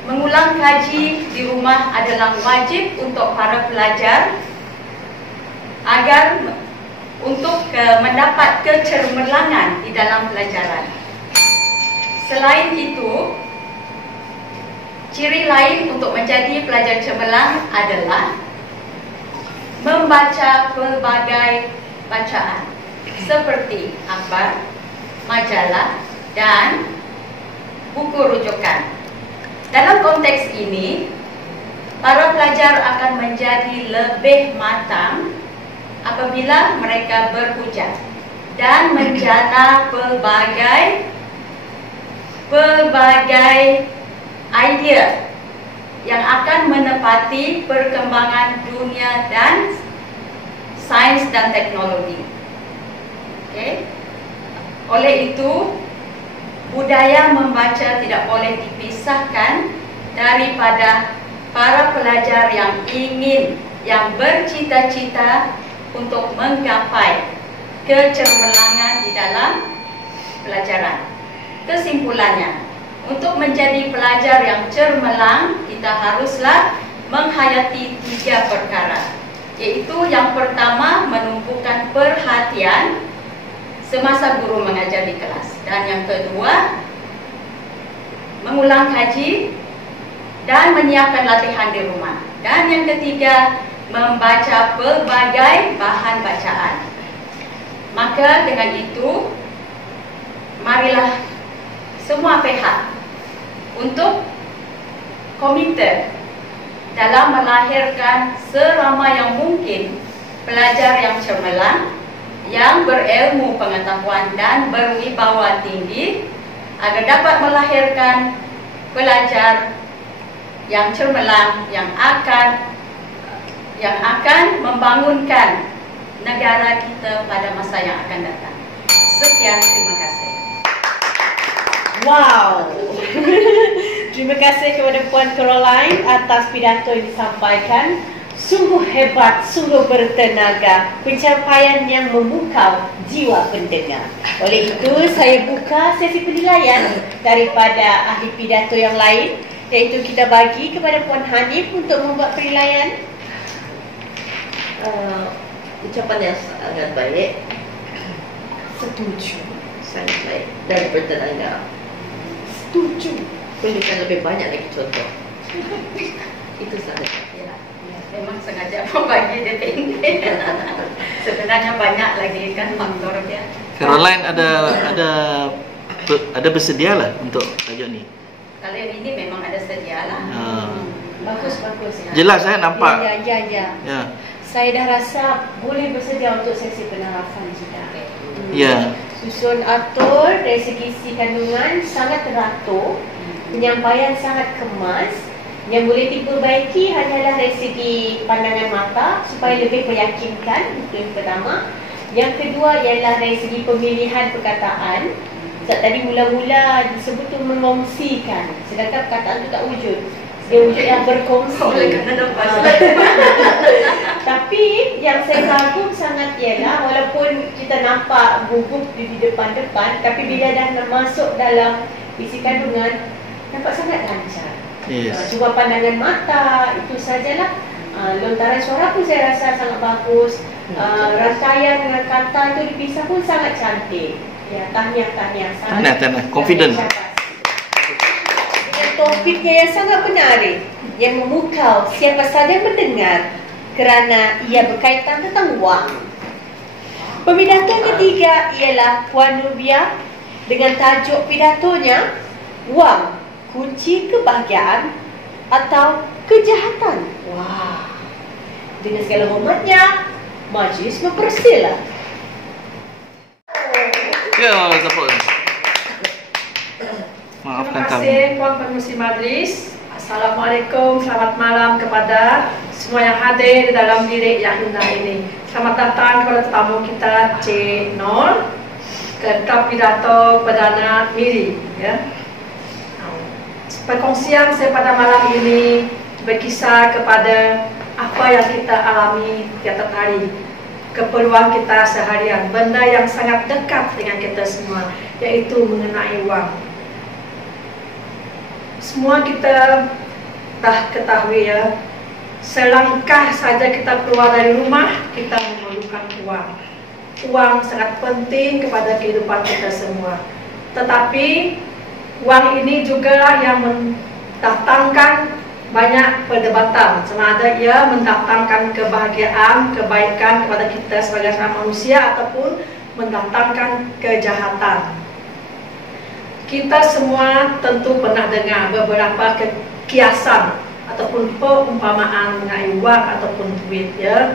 mengulang kaji di rumah adalah wajib untuk para pelajar agar untuk mendapat kecemerlangan di dalam pelajaran. Selain itu, ciri lain untuk menjadi pelajar cemerlang adalah membaca pelbagai bacaan seperti akhbar, majalah dan buku rujukan. Dalam konteks ini, para pelajar akan menjadi lebih matang apabila mereka berhujah dan menjana pelbagai idea yang akan menepati perkembangan dunia dan sains dan teknologi. Okay. Oleh itu, budaya membaca tidak boleh dipisahkan daripada para pelajar yang bercita-cita untuk menggapai kecemerlangan di dalam pelajaran. Kesimpulannya, untuk menjadi pelajar yang cemerlang, kita haruslah menghayati 3 perkara, iaitu yang pertama, menumpukan perhatian semasa guru mengajar di kelas, dan yang kedua, mengulang kaji dan menyiapkan latihan di rumah, dan yang ketiga, membaca pelbagai bahan bacaan. Maka dengan itu, marilah semua pihak untuk komite dalam melahirkan seramai yang mungkin pelajar yang cemerlang, yang berilmu pengetahuan dan berwibawa tinggi, agar dapat melahirkan pelajar yang cemerlang, yang akan membangunkan negara kita pada masa yang akan datang. Sekian, terima kasih. Wow. Terima kasih kepada Puan Caroline atas pidato yang disampaikan. Sungguh hebat, sungguh bertenaga, pencapaian yang memukau jiwa pendengar. Oleh itu, saya buka sesi penilaian daripada ahli pidato yang lain, iaitu kita bagi kepada Puan Hanif untuk membuat penilaian. Ucapan yang sangat baik, Setuju. sangat baik dan bertenaga. Setuju. Perlukan lebih banyak lagi contoh. Itu sahaja. Ya, memang sengaja membagi dia pendek. Sebenarnya banyak lagi kan faktor dia. Caroline ada bersedia lah untuk tajuk ni. Kalau yang ini memang ada sedialah. Bagus ya. Jelas saya nampak. Ya. Ya. Saya dah rasa boleh bersedia untuk sesi penarasan sudah. Ya. Susun atur dari segi isi kandungan sangat teratur, penyampaian sangat kemas. Yang boleh diperbaiki hanyalah dari segi pandangan mata supaya lebih meyakinkan. Itu yang pertama. Yang kedua ialah dari segi pemilihan perkataan. Tadi mula-mula disebut tu mengongsikan, sedangkan perkataan tu tak wujud. Dia wujud yang berkongsi. Tapi yang saya kagum sangat ialah walaupun kita nampak gugup di depan-depan, tapi bila dah masuk dalam isi kandungan, nampak sangat lancar. Yes. Cuma pandangan mata, itu sajalah. Lontaran suara pun saya rasa sangat bagus. Rantaian dengan kata itu dipisah pun sangat cantik. Ya, tahniah. Tahniah. Confident. Dengan topiknya yang sangat menarik, yang memukau siapa sahaja yang mendengar kerana ia berkaitan tentang wang. Pidato yang ketiga ialah Puan Nurbiah dengan tajuk pidatonya Wang, Kunci Kebahagiaan atau Kejahatan. Wah. Dengan segala hormatnya, majlis mempersila. Ya, support. Maafkan Terima kami. kasih Puan Pengerusi Majlis. Assalamualaikum, selamat malam kepada semua yang hadir di dalam bilik yang indah ini. Selamat datang kepada tetamu kita C0 ke Klub Pidato Perdana Miri. Ya. Perkongsian saya pada malam ini berkisar kepada apa yang kita alami tiap hari, keperluan kita seharian, benda yang sangat dekat dengan kita semua, yaitu mengenai wang. Semua kita dah ketahui ya, selangkah saja kita keluar dari rumah, kita memerlukan uang. Uang sangat penting kepada kehidupan kita semua. Tetapi uang ini jugalah yang mendatangkan banyak perdebatan, sama ada ia mendatangkan kebahagiaan, kebaikan kepada kita sebagai seorang manusia ataupun mendatangkan kejahatan. Kita semua tentu pernah dengar beberapa kiasan ataupun perumpamaan mengenai uang ataupun duit ya.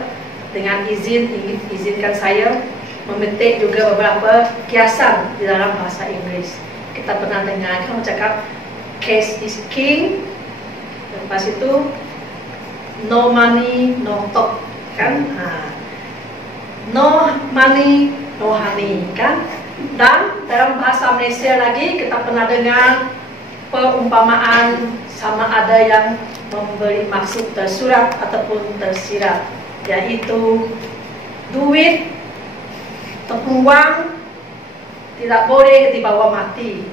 Dengan izinkan saya memetik juga beberapa kiasan di dalam bahasa Inggris. Kita pernah dengar kan cakap cash is king. Lepas itu no money no talk kan, no money no honey kan. Dan dalam bahasa Malaysia lagi kita pernah dengar perumpamaan sama ada yang memberi maksud tersurat ataupun tersirat, yaitu duit ataupun uang tidak boleh dibawa mati.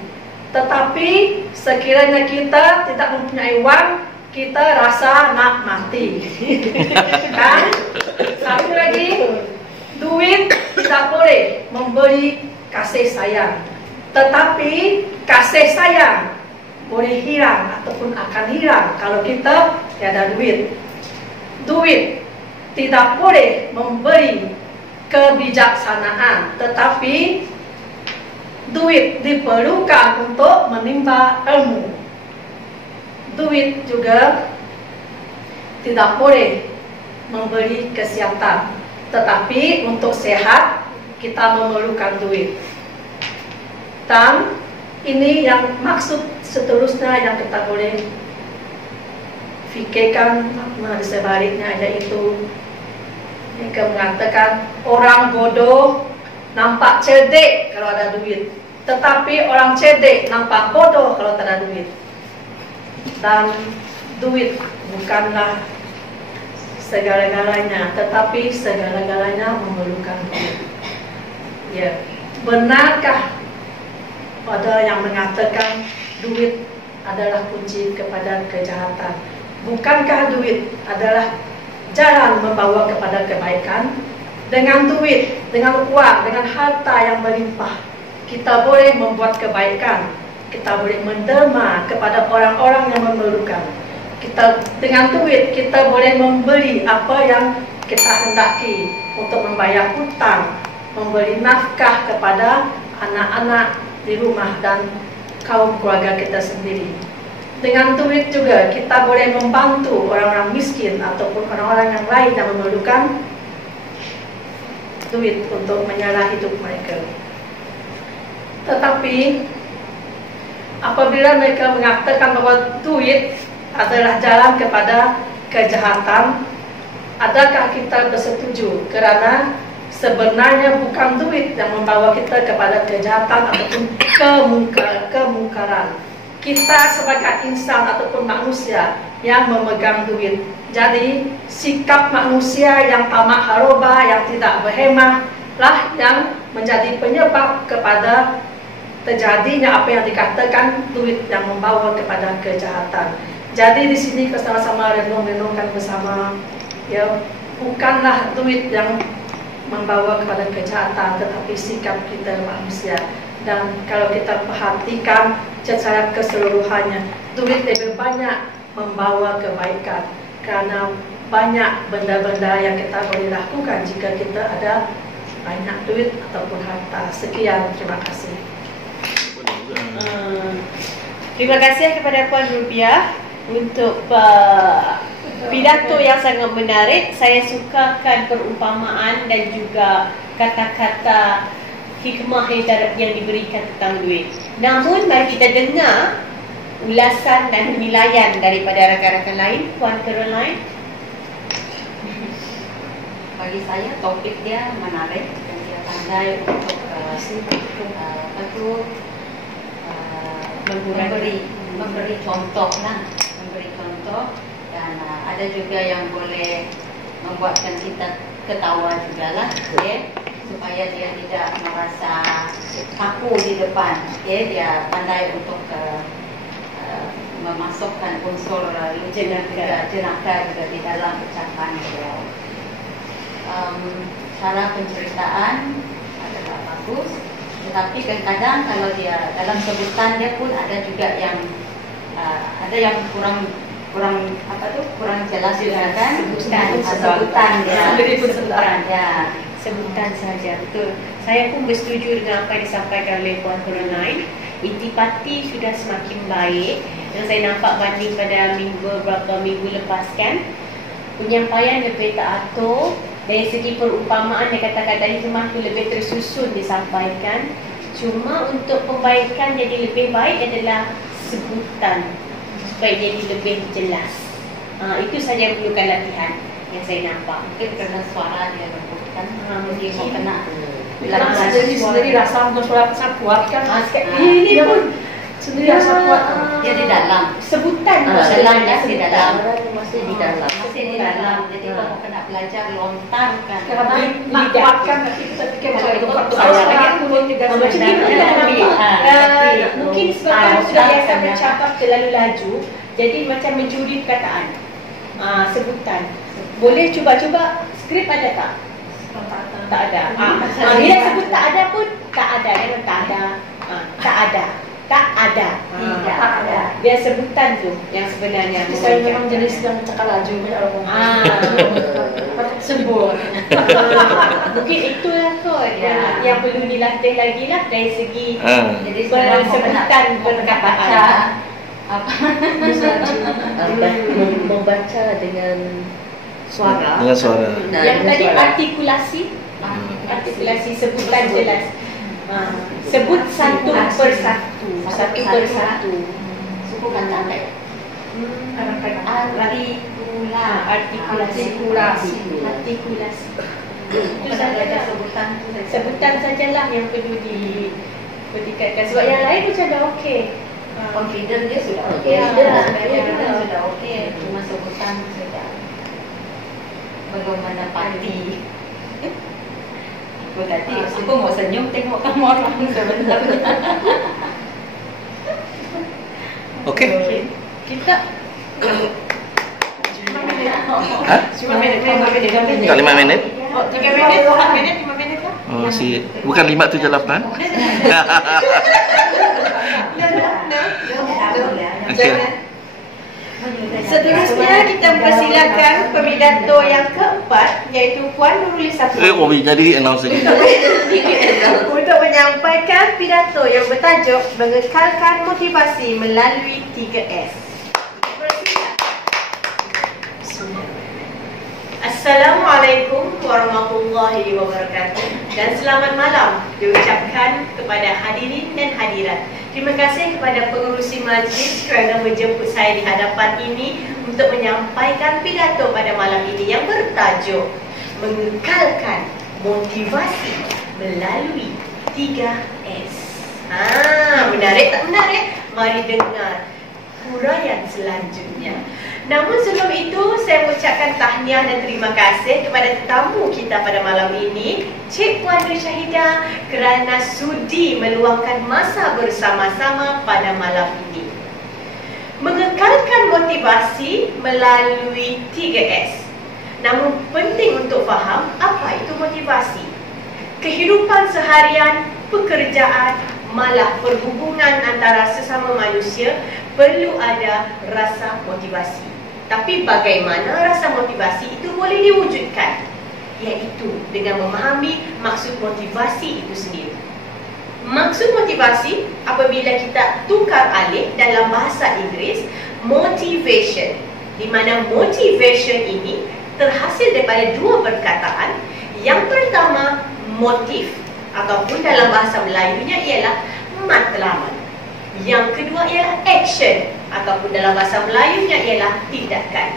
Tetapi sekiranya kita tidak mempunyai uang, kita rasa nak mati. Kan? Satu lagi, duit tidak boleh memberi kasih sayang. Tetapi kasih sayang boleh hilang ataupun akan hilang kalau kita tiada duit. Duit tidak boleh memberi kebijaksanaan, tetapi duit diperlukan untuk menimba ilmu. Duit juga tidak boleh memberi kesihatan, tetapi untuk sehat kita memerlukan duit. Dan ini yang maksud seterusnya yang kita boleh fikirkan di sebaliknya, iaitu mereka mengatakan orang bodoh nampak cerdik kalau ada duit, tetapi orang cerdik nampak bodoh kalau tak ada duit. Dan duit bukanlah segala-galanya, tetapi segala-galanya memerlukan duit. Ya, benarkah ada yang mengatakan duit adalah kunci kepada kejahatan? Bukankah duit adalah jalan membawa kepada kebaikan? Dengan duit, dengan uang, dengan harta yang melimpah, kita boleh membuat kebaikan. Kita boleh menderma kepada orang-orang yang memerlukan. Dengan duit, kita boleh membeli apa yang kita hendaki untuk membayar hutang, memberi nafkah kepada anak-anak di rumah dan kaum keluarga kita sendiri. Dengan duit juga kita boleh membantu orang-orang miskin ataupun orang-orang yang lain yang memerlukan duit untuk menyala hidup mereka. Tetapi apabila mereka mengatakan bahwa duit adalah jalan kepada kejahatan, adakah kita bersetuju? Kerana sebenarnya bukan duit yang membawa kita kepada kejahatan ataupun kemungkaran. Kita sebagai insan ataupun manusia yang memegang duit. Jadi sikap manusia yang tamak haroba, yang tidak berhemah lah yang menjadi penyebab kepada terjadinya apa yang dikatakan duit yang membawa kepada kejahatan. Jadi di sini kita sama-sama renung-renungkan bersama, ya, bukanlah duit yang membawa kepada kejahatan, tetapi sikap kita manusia. Dan kalau kita perhatikan secara keseluruhannya, duit lebih banyak membawa kebaikan, karena banyak benda-benda yang kita boleh lakukan jika kita ada banyak duit ataupun harta. Sekian, terima kasih. Terima kasih kepada Puan Rubiah untuk pidato yang sangat menarik. Saya sukakan perumpamaan dan juga kata-kata hikmah yang diberikan tentang duit. Namun mari kita dengar ulasan dan penilaian daripada rakan-rakan lain. Puan Caroline. Bagi saya topik dia menarik dan dia pandai untuk memberi contoh lah, memberi contoh, dan ada juga yang boleh membuatkan kita ketawa juga lah, supaya dia tidak merasa kaku di depan. Dia pandai untuk memasukkan unsur jenaka juga di dalam ucapan beliau. Cara penceritaan adalah bagus, tetapi kadang-kadang kalau dia dalam sebutan dia pun ada juga yang kurang jelas juga kan, sebutan saja. Betul. Saya pun bersetuju dengan apa yang disampaikan oleh Puan Caroline. Intipati sudah semakin baik. Yang saya nampak banding pada beberapa minggu lepas kan, penyampaian lebih teratur. Dari segi perumpamaan yang katakan tadi itu lebih tersusun disampaikan. Cuma untuk perbaikan jadi lebih baik adalah sebutan supaya jadi lebih jelas. Itu saja yang perlukan latihan yang saya nampak. Mungkin kerana suara dia lembut kan, dia mau kena sendiri rasa untuk suara sangat kuat kan. Ini pun sendiri rasa kuat. Dia di dalam sebutan di dalam. Masih di dalam. Jadi kamu kena belajar lontarkan. Karena nak kuatkan nanti kita fikir macam itu. Mungkin sebab sudah biasa bercakap terlalu laju, jadi macam mencuri perkataan. Sebutan. Boleh cuba-cuba skrip ada tak? Tak ada. Bila sebut tak ada pun tak ada. Jangan tak ada. Tak ada. Tak ada. Tidak ada. Dia sebutan tu yang sebenarnya. Saya memang jenis yang cakap laju. Sebut. Mungkin itulah kot yang perlu dilatih lagi lah dari segi jadi sebutan perkataan. Membaca dengan suara. Yang tadi artikulasi sebutan jelas. Sebut satu persatu. Suku kata Artikulasi. Itu sajalah sebutan sajalah yang perlu dipertikatkan. Sebab yang lain macam dah okey. Confident dia sudah okey. Sudah okey. Cuma sebutan sudah belum mendapati. Aku mau senyum tengok kamu orang sebenarnya. Okey. Kita Cuma 5 minit? Oh, 3 minit, 4 minit, 5 minit lah. Oh, bukan 5, 7, 8. Okey. Seterusnya kita mempersilakan pemindato yang keempat, iaitu Puan Nurul Safri, Jadi announce lagi. untuk menyampaikan pidato yang bertajuk mengekalkan motivasi melalui 3S. Assalamualaikum warahmatullahi wabarakatuh dan selamat malam diucapkan kepada hadirin dan hadirat. Terima kasih kepada pengurusi majlis kerana menjemput saya di hadapan ini untuk menyampaikan pidato pada malam ini yang bertajuk mengekalkan motivasi melalui 3S. Menarik tak menarik? Mari dengar huraian selanjutnya. Namun sebelum itu, saya mengucapkan tahniah dan terima kasih kepada tetamu kita pada malam ini, Cik Puan Nur Syahidah, kerana sudi meluangkan masa bersama-sama pada malam ini. Mengekalkan motivasi melalui 3S. Namun penting untuk faham apa itu motivasi. Kehidupan seharian, pekerjaan, malah perhubungan antara sesama manusia perlu ada rasa motivasi. Tapi bagaimana rasa motivasi itu boleh diwujudkan? Iaitu dengan memahami maksud motivasi itu sendiri. Maksud motivasi apabila kita tukar alih dalam bahasa Inggeris, motivation, di mana motivation ini terhasil daripada dua perkataan. Yang pertama, motif, ataupun dalam bahasa Melayunya ialah matlamat. Yang kedua ialah action, ataupun dalam bahasa Melayunya ialah tindakan.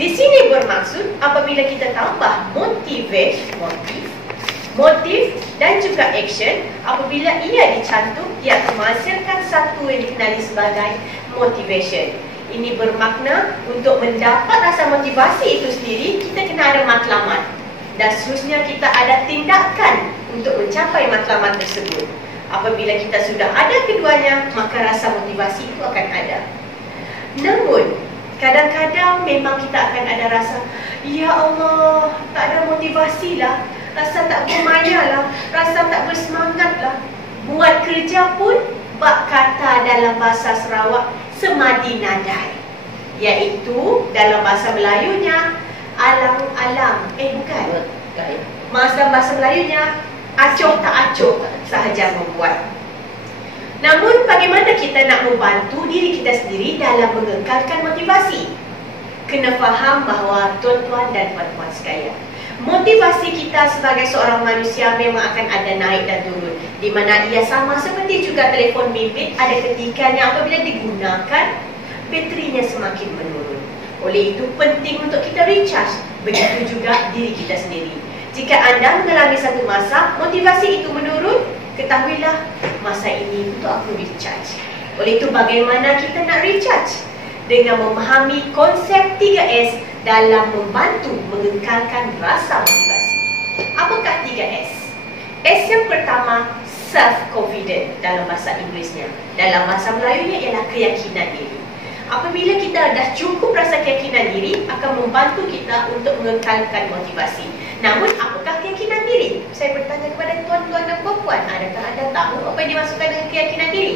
Di sini bermaksud apabila kita tambah motif dan juga action, apabila ia dicantum, ia menghasilkan satu yang dikenali sebagai motivation. Ini bermakna untuk mendapat rasa motivasi itu sendiri, kita kena ada matlamat. Dan seterusnya kita ada tindakan untuk mencapai matlamat tersebut. Apabila kita sudah ada keduanya, maka rasa motivasi itu akan ada. Namun, kadang-kadang memang kita akan ada rasa, ya Allah, tak ada motivasi lah, rasa tak bermaya lah, rasa tak bersemangat lah. Buat kerja pun, bak kata dalam bahasa Sarawak, semadi nadai. Iaitu dalam bahasa Melayunya, alang-alang. Bukan. Bahasa Melayunya, acoh tak acoh sahaja membuat. Namun bagaimana kita nak membantu diri kita sendiri dalam mengekalkan motivasi? Kena faham bahawa tuan-tuan dan puan-puan sekalian, motivasi kita sebagai seorang manusia memang akan ada naik dan turun, di mana ia sama seperti juga telefon bimbit, ada ketikanya apabila digunakan baterinya semakin menurun. Oleh itu penting untuk kita recharge. Begitu juga diri kita sendiri. Jika anda mengalami satu masa motivasi itu menurun, ketahuilah masa ini untuk aku recharge. Oleh itu bagaimana kita nak recharge? Dengan memahami konsep 3S dalam membantu mengekalkan rasa motivasi. Apakah 3S? S yang pertama, self-confident dalam bahasa Inggerisnya. Dalam bahasa Melayunya ialah keyakinan diri. Apabila kita dah cukup rasa keyakinan diri, akan membantu kita untuk mengekalkan motivasi. Namun, apakah keyakinan diri? Saya bertanya kepada tuan-tuan dan puan-puan, adakah anda tahu apa yang dimaksudkan dengan keyakinan diri?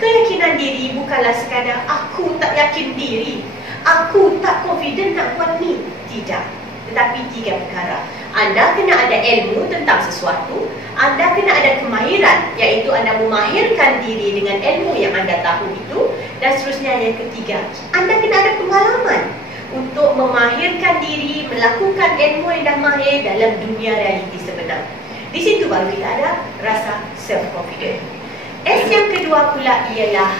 Keyakinan diri bukanlah sekadar aku tak yakin diri, aku tak confident nak buat ni. Tidak. Tetapi tiga perkara. Anda kena ada ilmu tentang sesuatu, anda kena ada kemahiran, iaitu anda memahirkan diri dengan ilmu yang anda tahu itu, dan seterusnya yang ketiga, anda kena ada pengalaman untuk memahirkan diri, melakukan ilmu yang dah mahir dalam dunia realiti sebenar. Di situ baru kita ada rasa self-confident. S yang kedua pula ialah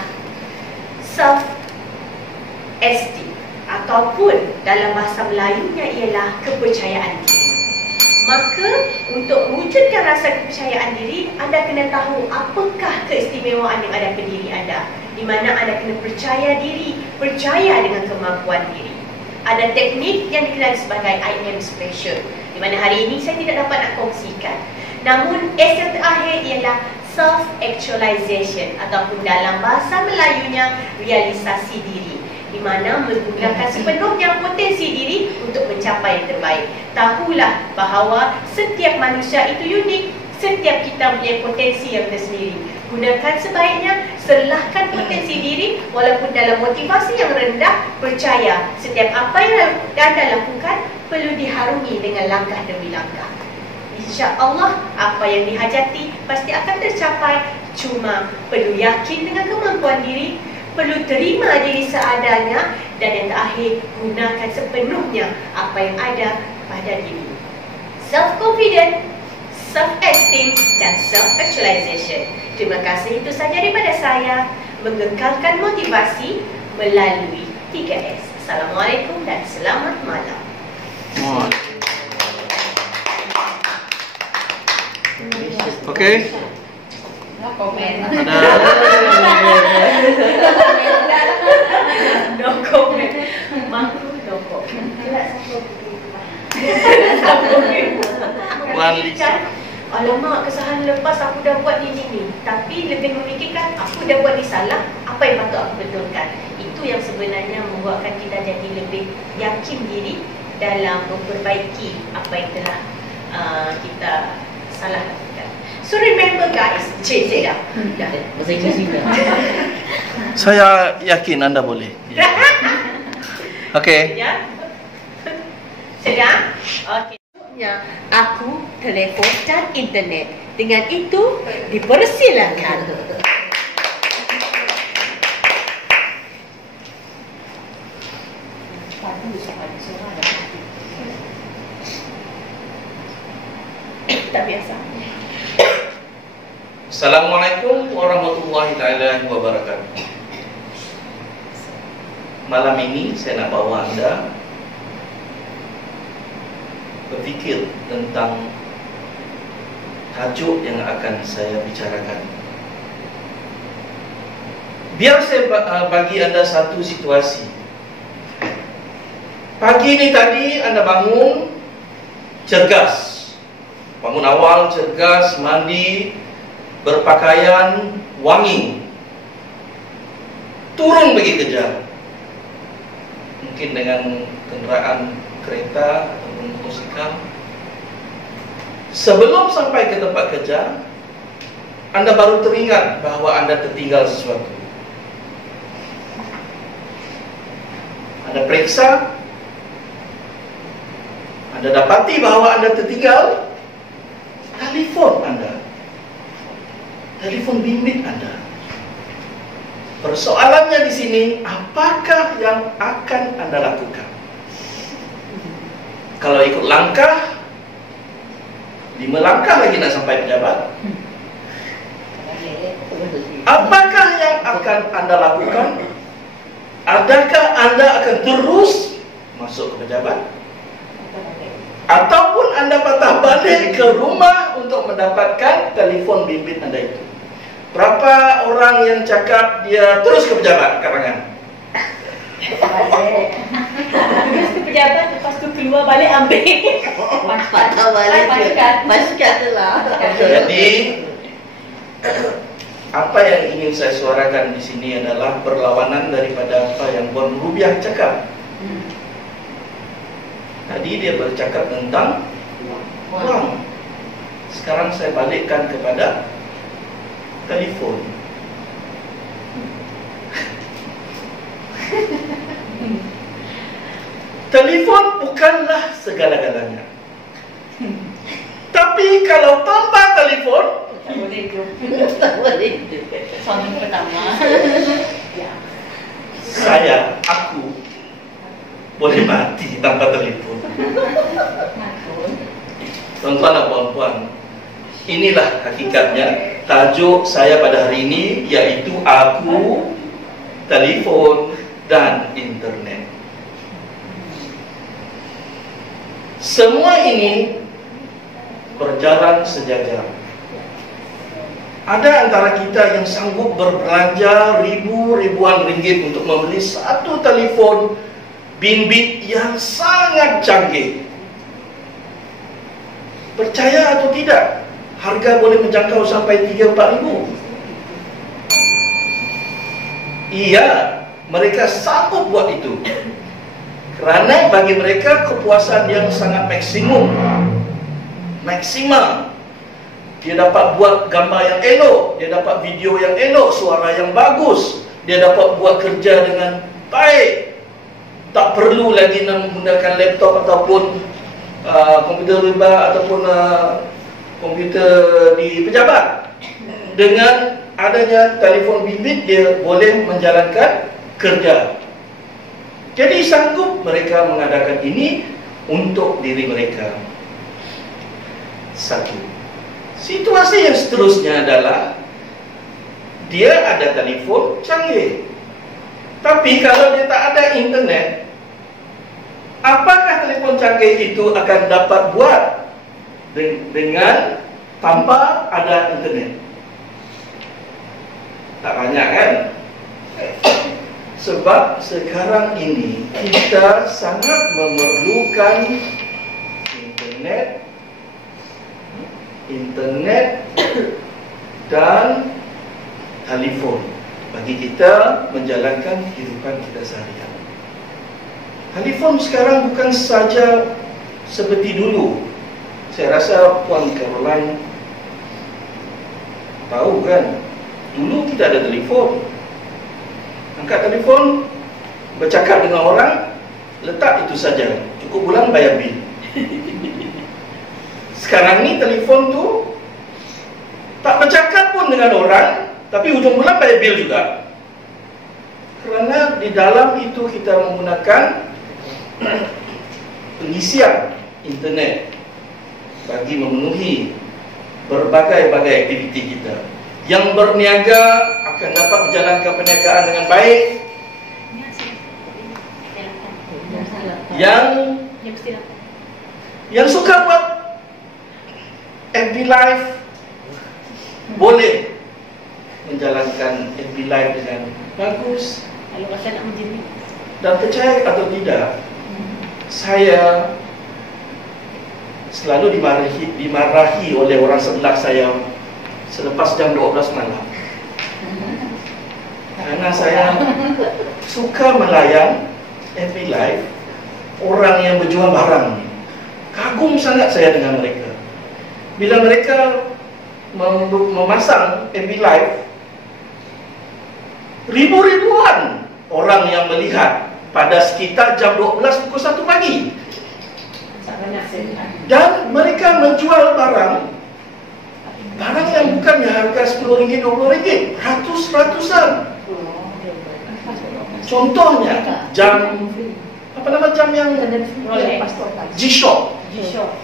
esteem ataupun dalam bahasa Melayunya ialah kepercayaan diri. Maka untuk mewujudkan rasa kepercayaan diri, anda kena tahu apakah keistimewaan yang ada pada diri anda, di mana anda kena percaya diri, percaya dengan kemampuan diri. Ada teknik yang dikenali sebagai I am special, di mana hari ini saya tidak dapat nak kongsikan. Namun S yang terakhir ialah self-actualization ataupun dalam bahasa Melayunya realisasi diri, di mana menggunakan sepenuhnya potensi diri untuk mencapai yang terbaik. Tahulah bahawa setiap manusia itu unik, setiap kita punya potensi yang tersendiri. Gunakan sebaiknya, serlahkan potensi diri walaupun dalam motivasi yang rendah. Percaya setiap apa yang anda lakukan perlu diharungi dengan langkah demi langkah. InsyaAllah apa yang dihajati pasti akan tercapai. Cuma perlu yakin dengan kemampuan diri, perlu terima diri seadanya, dan yang terakhir, gunakan sepenuhnya apa yang ada pada diri. Self-confident, self-esteem, dan self-actualization. Terima kasih, itu saja daripada saya. Mengekalkan motivasi melalui 3S. Assalamualaikum dan selamat malam. Okey. No comment. No comment. Maku no comment. Puan Lisa. Alamak, kesalahan lepas aku dah buat ni. Tapi lebih memikirkan aku dah buat ni salah, apa yang patut aku betulkan. Itu yang sebenarnya membuatkan kita jadi lebih yakin diri dalam memperbaiki apa yang telah kita salah lakukan. So remember guys, saya dah. Bahasa Inggeris juga. Saya yakin anda boleh. Okey. Ya. Sedang? Okey. Aku, telefon dan internet. Dengan itu, dipersilakan. Tak biasa. Assalamualaikum warahmatullahi taala wabarakatuh. Malam ini saya nak bawa anda berfikir tentang tajuk yang akan saya bicarakan. Biar saya bagi anda satu situasi. Pagi ni tadi anda bangun cergas. Bangun awal, cergas, mandi, berpakaian wangi, turun pergi kerja. Mungkin dengan kenderaan kereta ataupun motosikal. Sebelum sampai ke tempat kerja, anda baru teringat bahawa anda tertinggal sesuatu. Anda periksa, anda dapati bahawa anda tertinggal telefon anda, telefon bimbit anda. Persoalannya di sini, apakah yang akan anda lakukan? Kalau ikut langkah, 5 langkah lagi nak sampai pejabat. Apakah yang akan anda lakukan? Adakah anda akan terus masuk ke pejabat? Ataupun anda patah balik ke rumah untuk mendapatkan telefon bimbit anda itu? Berapa orang yang cakap dia terus ke pejabat? Karangan. Terus ke pejabat, lepas tu keluar balik ambil. Patah balik pasukan tu lah. Jadi apa yang ingin saya suarakan di sini adalah perlawanan daripada apa yang Bon Rubiah cakap. Tadi dia bercakap tentang wang. Sekarang saya balikkan kepada telefon. Telefon bukanlah segala-galanya. Tapi kalau tanpa telefon, Tak boleh hidup. Tak boleh. Soalan pertama. aku boleh mati tanpa telefon. Tuan-tuan dan puan-puan, inilah hakikatnya tajuk saya pada hari ini, iaitu aku, telefon, dan internet. Semua ini berjalan sejajar. Ada antara kita yang sanggup berbelanja ribuan ringgit untuk membeli satu telefon bimbit yang sangat canggih. Percaya atau tidak, harga boleh menjangkau sampai 3-4 ribu. Iya, mereka sanggup buat itu. Kerana bagi mereka kepuasan yang sangat maksimal. Dia dapat buat gambar yang elok, dia dapat video yang elok, suara yang bagus, dia dapat buat kerja dengan baik. Tak perlu lagi menggunakan laptop ataupun komputer riba ataupun komputer di pejabat. Dengan adanya telefon bimbit, dia boleh menjalankan kerja. Jadi sanggup mereka mengadakan ini untuk diri mereka. Satu. Situasi yang seterusnya adalah dia ada telefon canggih, tapi kalau dia tak ada internet, apakah telefon canggih itu akan dapat buat dengan tanpa ada internet? Tak banyak kan? Sebab sekarang ini kita sangat memerlukan internet dan telefon bagi kita menjalankan kehidupan kita seharian. Telefon sekarang bukan saja seperti dulu. Saya rasa Puan Caroline tahu kan, dulu kita ada telefon. Angkat telefon, bercakap dengan orang, letak itu saja. Cukup bulan bayar bil. Sekarang ni telefon tu tak bercakap pun dengan orang, tapi hujung bulan bayar bil juga. Kerana di dalam itu kita menggunakan pengisian internet bagi memenuhi berbagai-bagai aktiviti kita. Yang berniaga akan dapat menjalankan perniagaan dengan baik. Yang suka buat FB Live boleh menjalankan FB Live dengan bagus. Dan percaya atau tidak, saya selalu dimarahi oleh orang sebelah saya selepas jam 12 malam. Karena saya suka melayan FB Live orang yang berjual barang. Kagum sangat saya dengan mereka. Bila mereka memasang FB Live, ribuan orang yang melihat pada sekitar jam 12 pukul 1 pagi. Dan mereka menjual barang yang bukannya harga RM10, RM20, ratusan. Contohnya jam, apa nama jam yang G-Shock,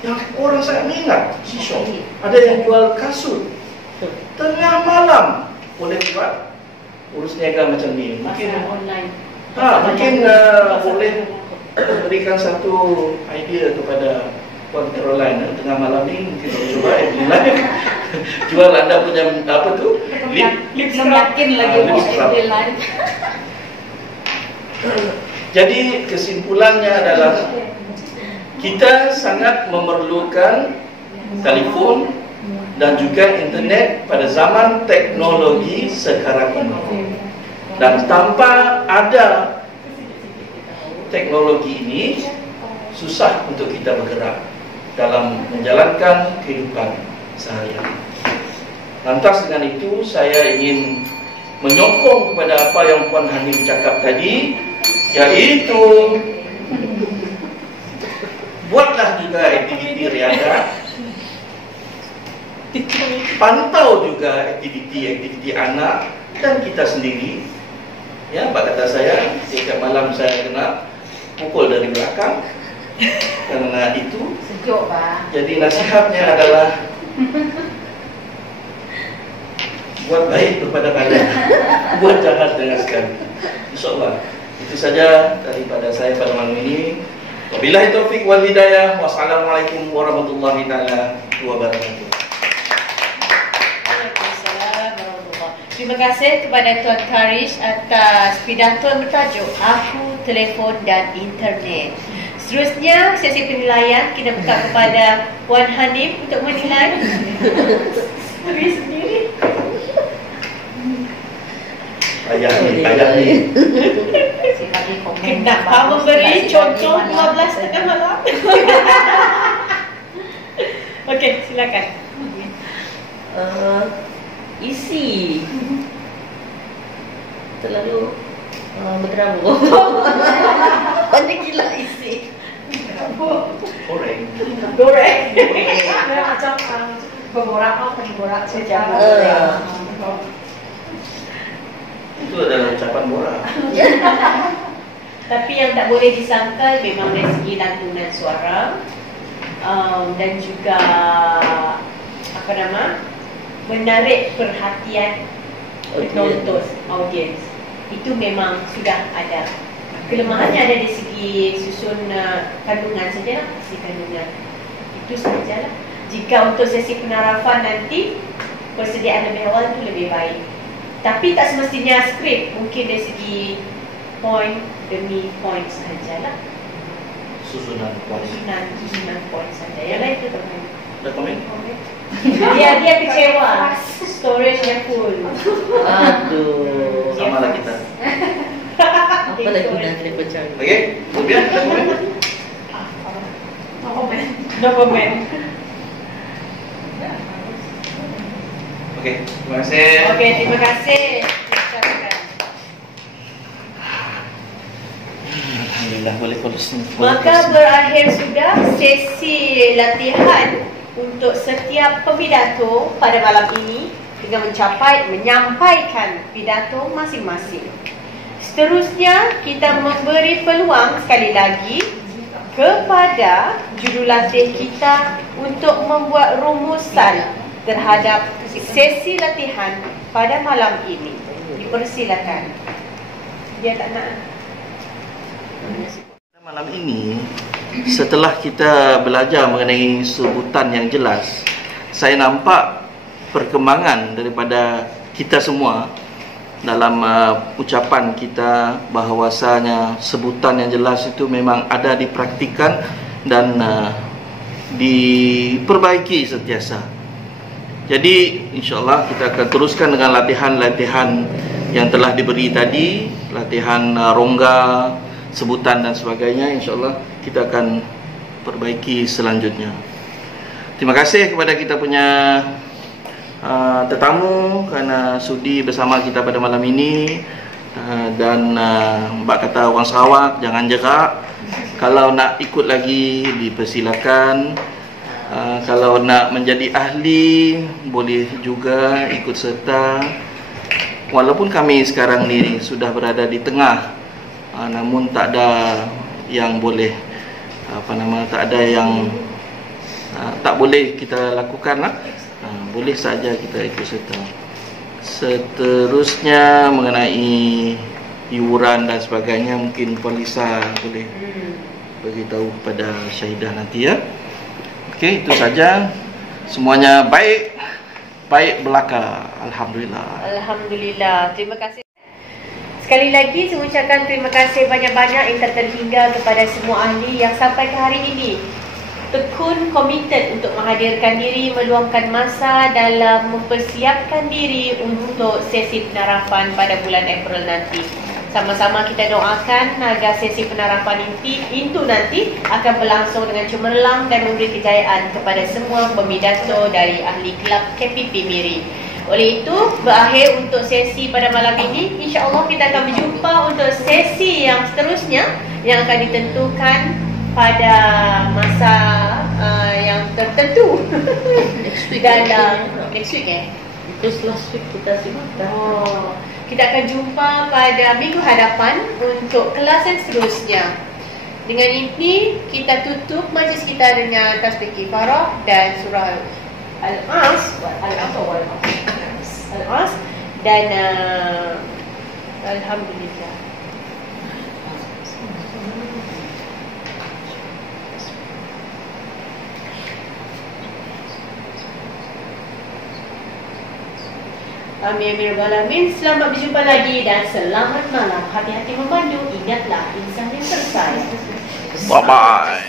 yang orang sangat minat. G-Shock. Ada yang jual kasut tengah malam, boleh buat urus niaga macam ni. Mungkin boleh berikan satu idea kepada Puan Caroline. Tengah malam ni mungkin cuba jual anda punya apa tu, lip Yakin lagi FB Live. Jadi kesimpulannya adalah kita sangat memerlukan telefon dan juga internet pada zaman teknologi sekarang ini. Dan tanpa ada teknologi ini, susah untuk kita bergerak dalam menjalankan kehidupan sehari-hari. Lantas dengan itu, saya ingin menyokong kepada apa yang Puan Hani bercakap tadi, yaitu buatlah juga aktiviti riadah, pantau juga aktiviti anak dan kita sendiri. Ya, Pak kata saya, setiap malam saya kena pukul dari belakang karena itu. Sejuk, Pak. Jadi nasihatnya adalah buat baik kepada kalian, buat jahat dengan sekali. InsyaAllah. Itu saja daripada saya pada malam ini. Wabillahi taufik wal hidayah. Wassalamualaikum warahmatullahi taala wabarakatuh. Terima kasih kepada Tuan Karish atas pidato yang bertajuk Aku, Telefon dan Internet. Seterusnya, sesi penilaian kita buka kepada Wan Hanif untuk menilai. Sendiri. Ayah ni. Kenapa memberi contoh 12 tengah malam? Okey, silakan. Isi terlalu berterabur. Banyak gila isi. Goreng. Macam berborak saja. Itu adalah ucapan borak. Tapi yang tak boleh disangkal memang dari segi lantunan suara dan juga menarik perhatian penonton, audiens. Itu memang sudah ada. Kelemahannya ada di segi susun kandungan sajalah, isi kandungan. Itu sajalah. Jika untuk sesi penarapan nanti persediaan lebih awal itu lebih baik. Tapi tak semestinya skrip, mungkin dari segi point demi point sahajalah. Susunan Point saja. Yang lain itu tak. Ada komen? Dia kecewa. Storage-nya full. Aduh. Sama lah kita. Apa lagi nanti pecah? Okey, kemudian ada komen? No comment. Okey, terima kasih. Okey, terima kasih. Alhamdulillah boleh closing. Maka berakhir sudah sesi latihan untuk setiap pembidato pada malam ini dengan menyampaikan pidato masing-masing. Seterusnya, kita memberi peluang sekali lagi kepada jurulatih kita untuk membuat rumusan terhadap sesi latihan pada malam ini. Dipersilakan. Dia tak nak. Malam ini, setelah kita belajar mengenai sebutan yang jelas, saya nampak perkembangan daripada kita semua dalam ucapan kita bahawasanya sebutan yang jelas itu memang ada dipraktikan dan diperbaiki sentiasa. Jadi insyaAllah kita akan teruskan dengan latihan-latihan yang telah diberi tadi, latihan rongga, sebutan dan sebagainya. InsyaAllah kita akan perbaiki selanjutnya. Terima kasih kepada kita punya tetamu kerana sudi bersama kita pada malam ini. Dan Mbak kata orang Sarawak jangan jerak. Kalau nak ikut lagi dipersilakan. Kalau nak menjadi ahli boleh juga ikut serta. Walaupun kami sekarang ni sudah berada di tengah, namun tak ada yang boleh tak ada yang tak boleh kita lakukan lah. Boleh saja kita ikut serta. Seterusnya mengenai iuran dan sebagainya, mungkin Puan Lisa boleh beritahu kepada Syahidah nanti ya. Okey, itu saja. Semuanya baik belaka. Alhamdulillah. Alhamdulillah. Terima kasih. Sekali lagi saya ucapkan terima kasih banyak-banyak yang terhingga kepada semua ahli yang sampai ke hari ini tekun komited untuk menghadirkan diri, meluangkan masa dalam mempersiapkan diri untuk sesi penarapan pada bulan April nanti. Sama-sama kita doakan agar sesi penarapan itu nanti akan berlangsung dengan cemerlang dan memberi kejayaan kepada semua pembidato dari ahli kelab KPP Miri. Oleh itu, berakhir untuk sesi pada malam ini. InsyaAllah kita akan berjumpa untuk sesi yang seterusnya yang akan ditentukan pada masa yang tertentu. Dan next week Because last week kita sibukkan. Kita akan jumpa pada minggu hadapan untuk kelas yang seterusnya. Dengan ini kita tutup majlis kita dengan tasbih kifarah dan surah Al-As dan Alhamdulillah. Amin, amin, alamin. Selamat berjumpa lagi dan selamat malam. Hati-hati memandu. Ingatlah insan yang tersayang. Bye-bye.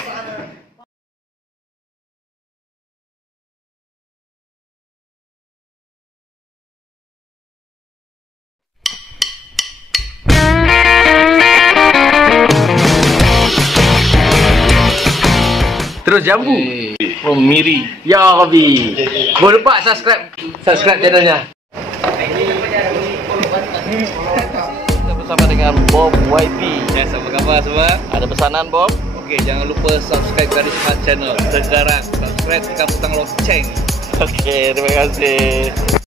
Terus jambu from Miri. Ya Rabbi. Jangan lupa subscribe channelnya. Kita bersama dengan Bob YP. Ya, apa khabar semua? Ada pesanan Bob? Okey, jangan lupa subscribe Gadis Smart Channel. Sekarang subscribe tekan butang lonceng. Okey, terima kasih.